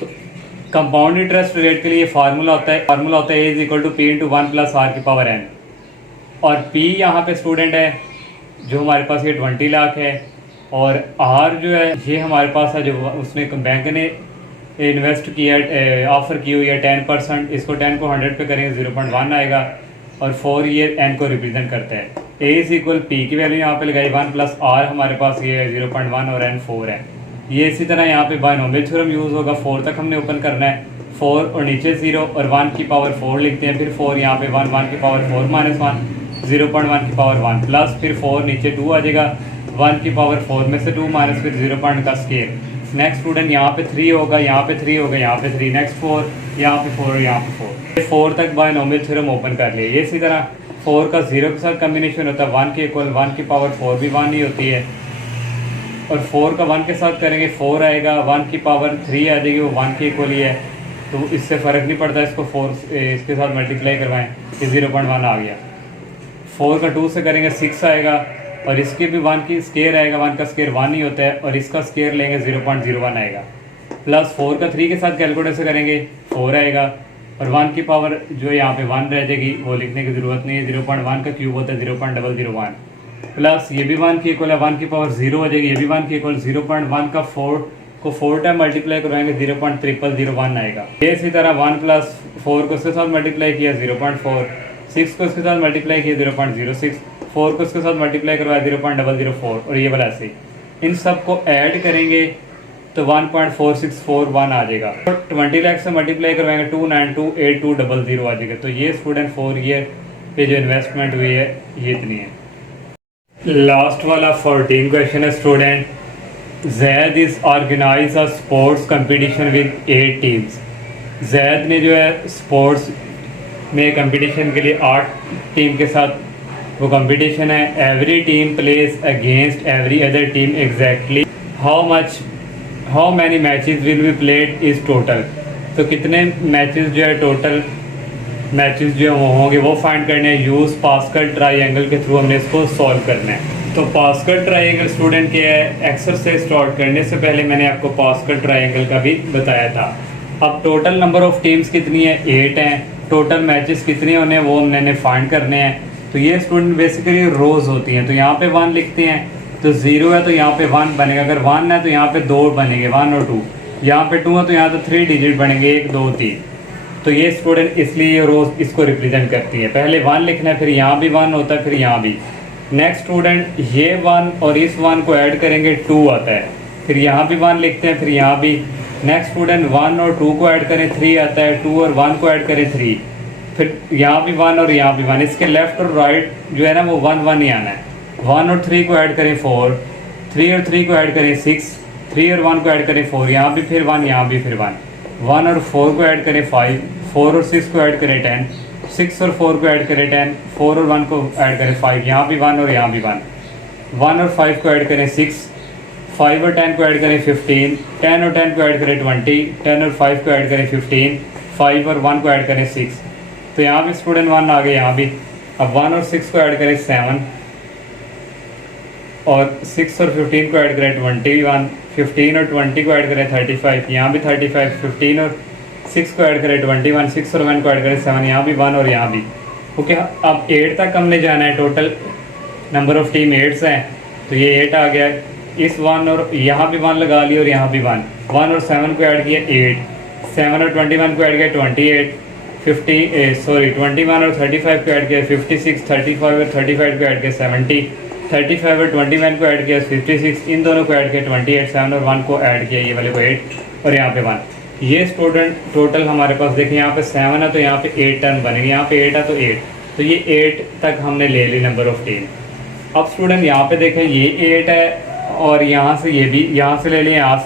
तो कंपाउंड इंटरेस्ट रेट के लिए फार्मूला होता है A is equal to P into 1 plus are की पावर एन, और पी यहाँ पे स्टूडेंट है जो हमारे पास ये 20 लाख है, और आर जो है ये हमारे पास है जो उसने बैंक ने इन्वेस्ट किया, ऑफर की हुई है 10%। इसको 10 को 100 पे करेंगे 0.1 आएगा, और 4 ईयर एन को रिप्रेजेंट करता है। ए इज इक्वल पी की वैल्यू यहाँ पे लगाई 1 प्लस आर हमारे पास ये है 0.1 और एन 4 है। ये इसी तरह यहाँ पे बायनोमियल थ्योरम यूज़ होगा, 4 तक हमने ओपन करना है, 4 और नीचे 0 और 1 की पावर 4 लिखते हैं, फिर 4 यहाँ पे 1 की पावर 4 माइनस 1 0.1 की पावर 1 प्लस फिर 4 नीचे 2 आ जाएगा, 1 की पावर 4 में से 2 माइनस फिर 0 का स्केयर। नेक्स्ट स्टूडेंट यहाँ पे 3 होगा, यहाँ पे 3 होगा, यहाँ पे 3, नेक्स्ट 4, यहाँ पे 4 और यहाँ पे 4। 4 तक बायनोमियल थ्योरम ओपन कर लिए। ये इसी तरह 4 का 0 के साथ कम्बिनेशन होता है 1 के इक्वल, 1 की पावर 4 भी 1 ही होती है, और 4 का 1 के साथ करेंगे 4 आएगा, 1 की पावर 3 आ जाएगी, वो 1 के इक्वल ही है, तो इससे फ़र्क नहीं पड़ता, इसको 4 इसके साथ मल्टीप्लाई करवाएं, ये 0.1 आ गया। 4 का 2 से करेंगे 6 आएगा, और इसके भी 1 की स्केयर आएगा, 1 का स्केयर 1 ही होता है, और इसका स्केयर लेंगे 0.01 आएगा, प्लस 4 का 3 के साथ कैलकुलेटर से करेंगे 4 आएगा, और 1 की पावर जो यहाँ पे 1 रह जाएगी वो लिखने की ज़रूरत नहीं है, 0.1 का क्यूब होता है 0.001, प्लस ये भी 1 की इक्वल है, 1 की पावर 0 हो जाएगी, ये भी 1 की इक्वल, 0.1 का 4 को 4 टाइम मल्टीप्लाई करवाएंगे 0.0001 आएगा। ये इसी तरह 1 प्लस 4 को इसके साथ मल्टीप्लाई किया 0.4, 6 को इसके साथ मल्टीप्लाई किया 0.06, 4 को इसके साथ मल्टीप्लाई करवाया 0.004, और ये वाला ऐसे ही इन सब को ऐड करेंगे तो 1.4641 आ जाएगा। तो 20 लाख से मल्टीप्लाई करवाएंगे 2928200 आ जाएगा। तो ये स्टूडेंट 4 ईयर पे जो इन्वेस्टमेंट हुई है ये इतनी है। लास्ट वाला 14 क्वेश्चन है student, Zaid is organize a sports competition with 8 teams. Zaid ने जो है स्पोर्ट्स में कंपटीशन के लिए 8 टीम के साथ वो कंपटीशन है। Every team place against every other team exactly how many matches will be played is total. तो कितने मैचेस जो है टोटल मैचेस जो है वो होंगे वो फाइंड करने हैं। यूज़ पास्कल ट्राइंगल के थ्रू हमने इसको सॉल्व करना है। तो पास्कल ट्राइंगल स्टूडेंट क्या है, एक्सरसाइज स्टार्ट करने से पहले मैंने आपको पास्कल ट्राइंगल का भी बताया था। अब टोटल नंबर ऑफ टीम्स कितनी है, 8 हैं। टोटल मैचेस कितने होने हैं वो हमने फाइंड करने हैं। तो ये स्टूडेंट बेसिकली रोज़ होती हैं। तो यहाँ पे 1 लिखते हैं, तो 0 है तो यहाँ पे 1 बनेगा, अगर 1 है तो यहाँ पे 2 बनेंगे 1 और 2, यहाँ पे 2 है तो यहाँ तो 3 डिजिट बनेंगे 1 2 3। तो ये स्टूडेंट इसलिए ये रोज़ इसको रिप्रेजेंट करती है। पहले 1 लिखना है, फिर यहाँ भी 1 होता है, फिर यहाँ भी। नेक्स्ट स्टूडेंट ये 1 और इस 1 को ऐड करेंगे 2 आता है, फिर यहाँ भी 1 लिखते हैं, फिर यहाँ भी। नेक्स्ट स्टूडेंट 1 और 2 को ऐड करें 3 आता है, 2 और 1 को ऐड करें 3, फिर यहाँ भी 1 और यहाँ भी 1। इसके लेफ्ट और राइट जो है ना वो 1 1 ही आना है। 1 और 3 को ऐड करें 4, 3 और 3 को ऐड करें 6, 3 और 1 को ऐड करें 4, यहाँ भी फिर 1, यहाँ भी फिर 1, 1 और 4 को ऐड करें 5, 4 और 6 को ऐड करें 10, 6 और 4 को ऐड करें 10, 4 और 1 को ऐड करें 5, यहाँ भी 1 और यहाँ भी 1, 1 और 5 को ऐड करें 6, 5 और 10 को ऐड करें 15, 10 और 10 को ऐड करें 20, 10 और 5 को ऐड करें 15, 5 और 1 को ऐड करें 6। तो यहाँ भी स्टूडेंट 1 आ गए, यहाँ भी। अब 1 और 6 को ऐड करें 7, और 6 और 15 को ऐड करें 21, 15 और 20 को ऐड करें 35, यहाँ भी 35, 15 और 6 को ऐड करें 21, 6 और 1 को ऐड करें 7, यहाँ भी 1 और यहाँ भी। ओके, अब 8 तक हमने जाना है। टोटल नंबर ऑफ टीम 8 हैं, तो ये 8 आ गया। इस 1 और यहाँ भी 1 लगा लिया और यहाँ भी 1, 1 और 7 को ऐड किया 8, 7 और 21 को ऐड किया 28, 21 और 35 को ऐड किया 56, 35 और 35 को ऐड किया 70, 35 और 21 को ऐड किया 56, इन दोनों को ऐड किया 28, 7 और 1 को ऐड किया, ये वाले को 8 और यहाँ पे 1। ये स्टूडेंट टोटल हमारे पास देखें, यहाँ पे 7 है तो यहाँ पे 8 टर्न बनेंगे, यहाँ पे 8 है तो 8, तो ये 8 तक हमने ले ली नंबर ऑफ टीम। अब स्टूडेंट यहाँ पे देखें, ये 8 है और यहाँ से ये भी, यहाँ से ले लें, यहाँ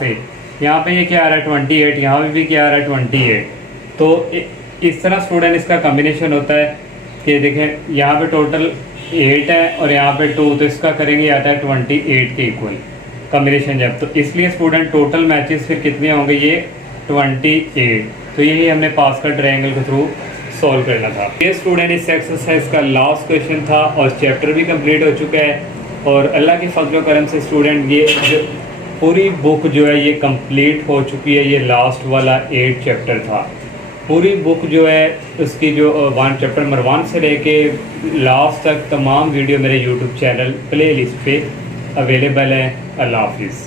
पे ये क्या आ रहा है 28, यहाँ पे भी क्या आ रहा है 28। तो इस तरह स्टूडेंट इसका कम्बिनेशन होता है कि देखें यहाँ पे टोटल 8 है और यहाँ पे 2, तो इसका करेंगे आता है 28 के इक्वल कम्बिनेशन जब। तो इसलिए स्टूडेंट टोटल मैचेस फिर कितने होंगे, ये 28। तो यही हमने पास का ट्रायंगल के थ्रू सॉल्व करना था। ये स्टूडेंट इस एक्सरसाइज का लास्ट क्वेश्चन था और चैप्टर भी कंप्लीट हो चुका है। और अल्लाह के फजल करम से स्टूडेंट ये जो पूरी बुक जो है ये कंप्लीट हो चुकी है। ये लास्ट वाला 8 चैप्टर था। पूरी बुक जो है उसकी जो 1 चैप्टर नंबर 1 से लेके लास्ट तक तमाम वीडियो मेरे यूट्यूब चैनल प्ले लिस्ट पे अवेलेबल है। अल्लाह हाफिज़।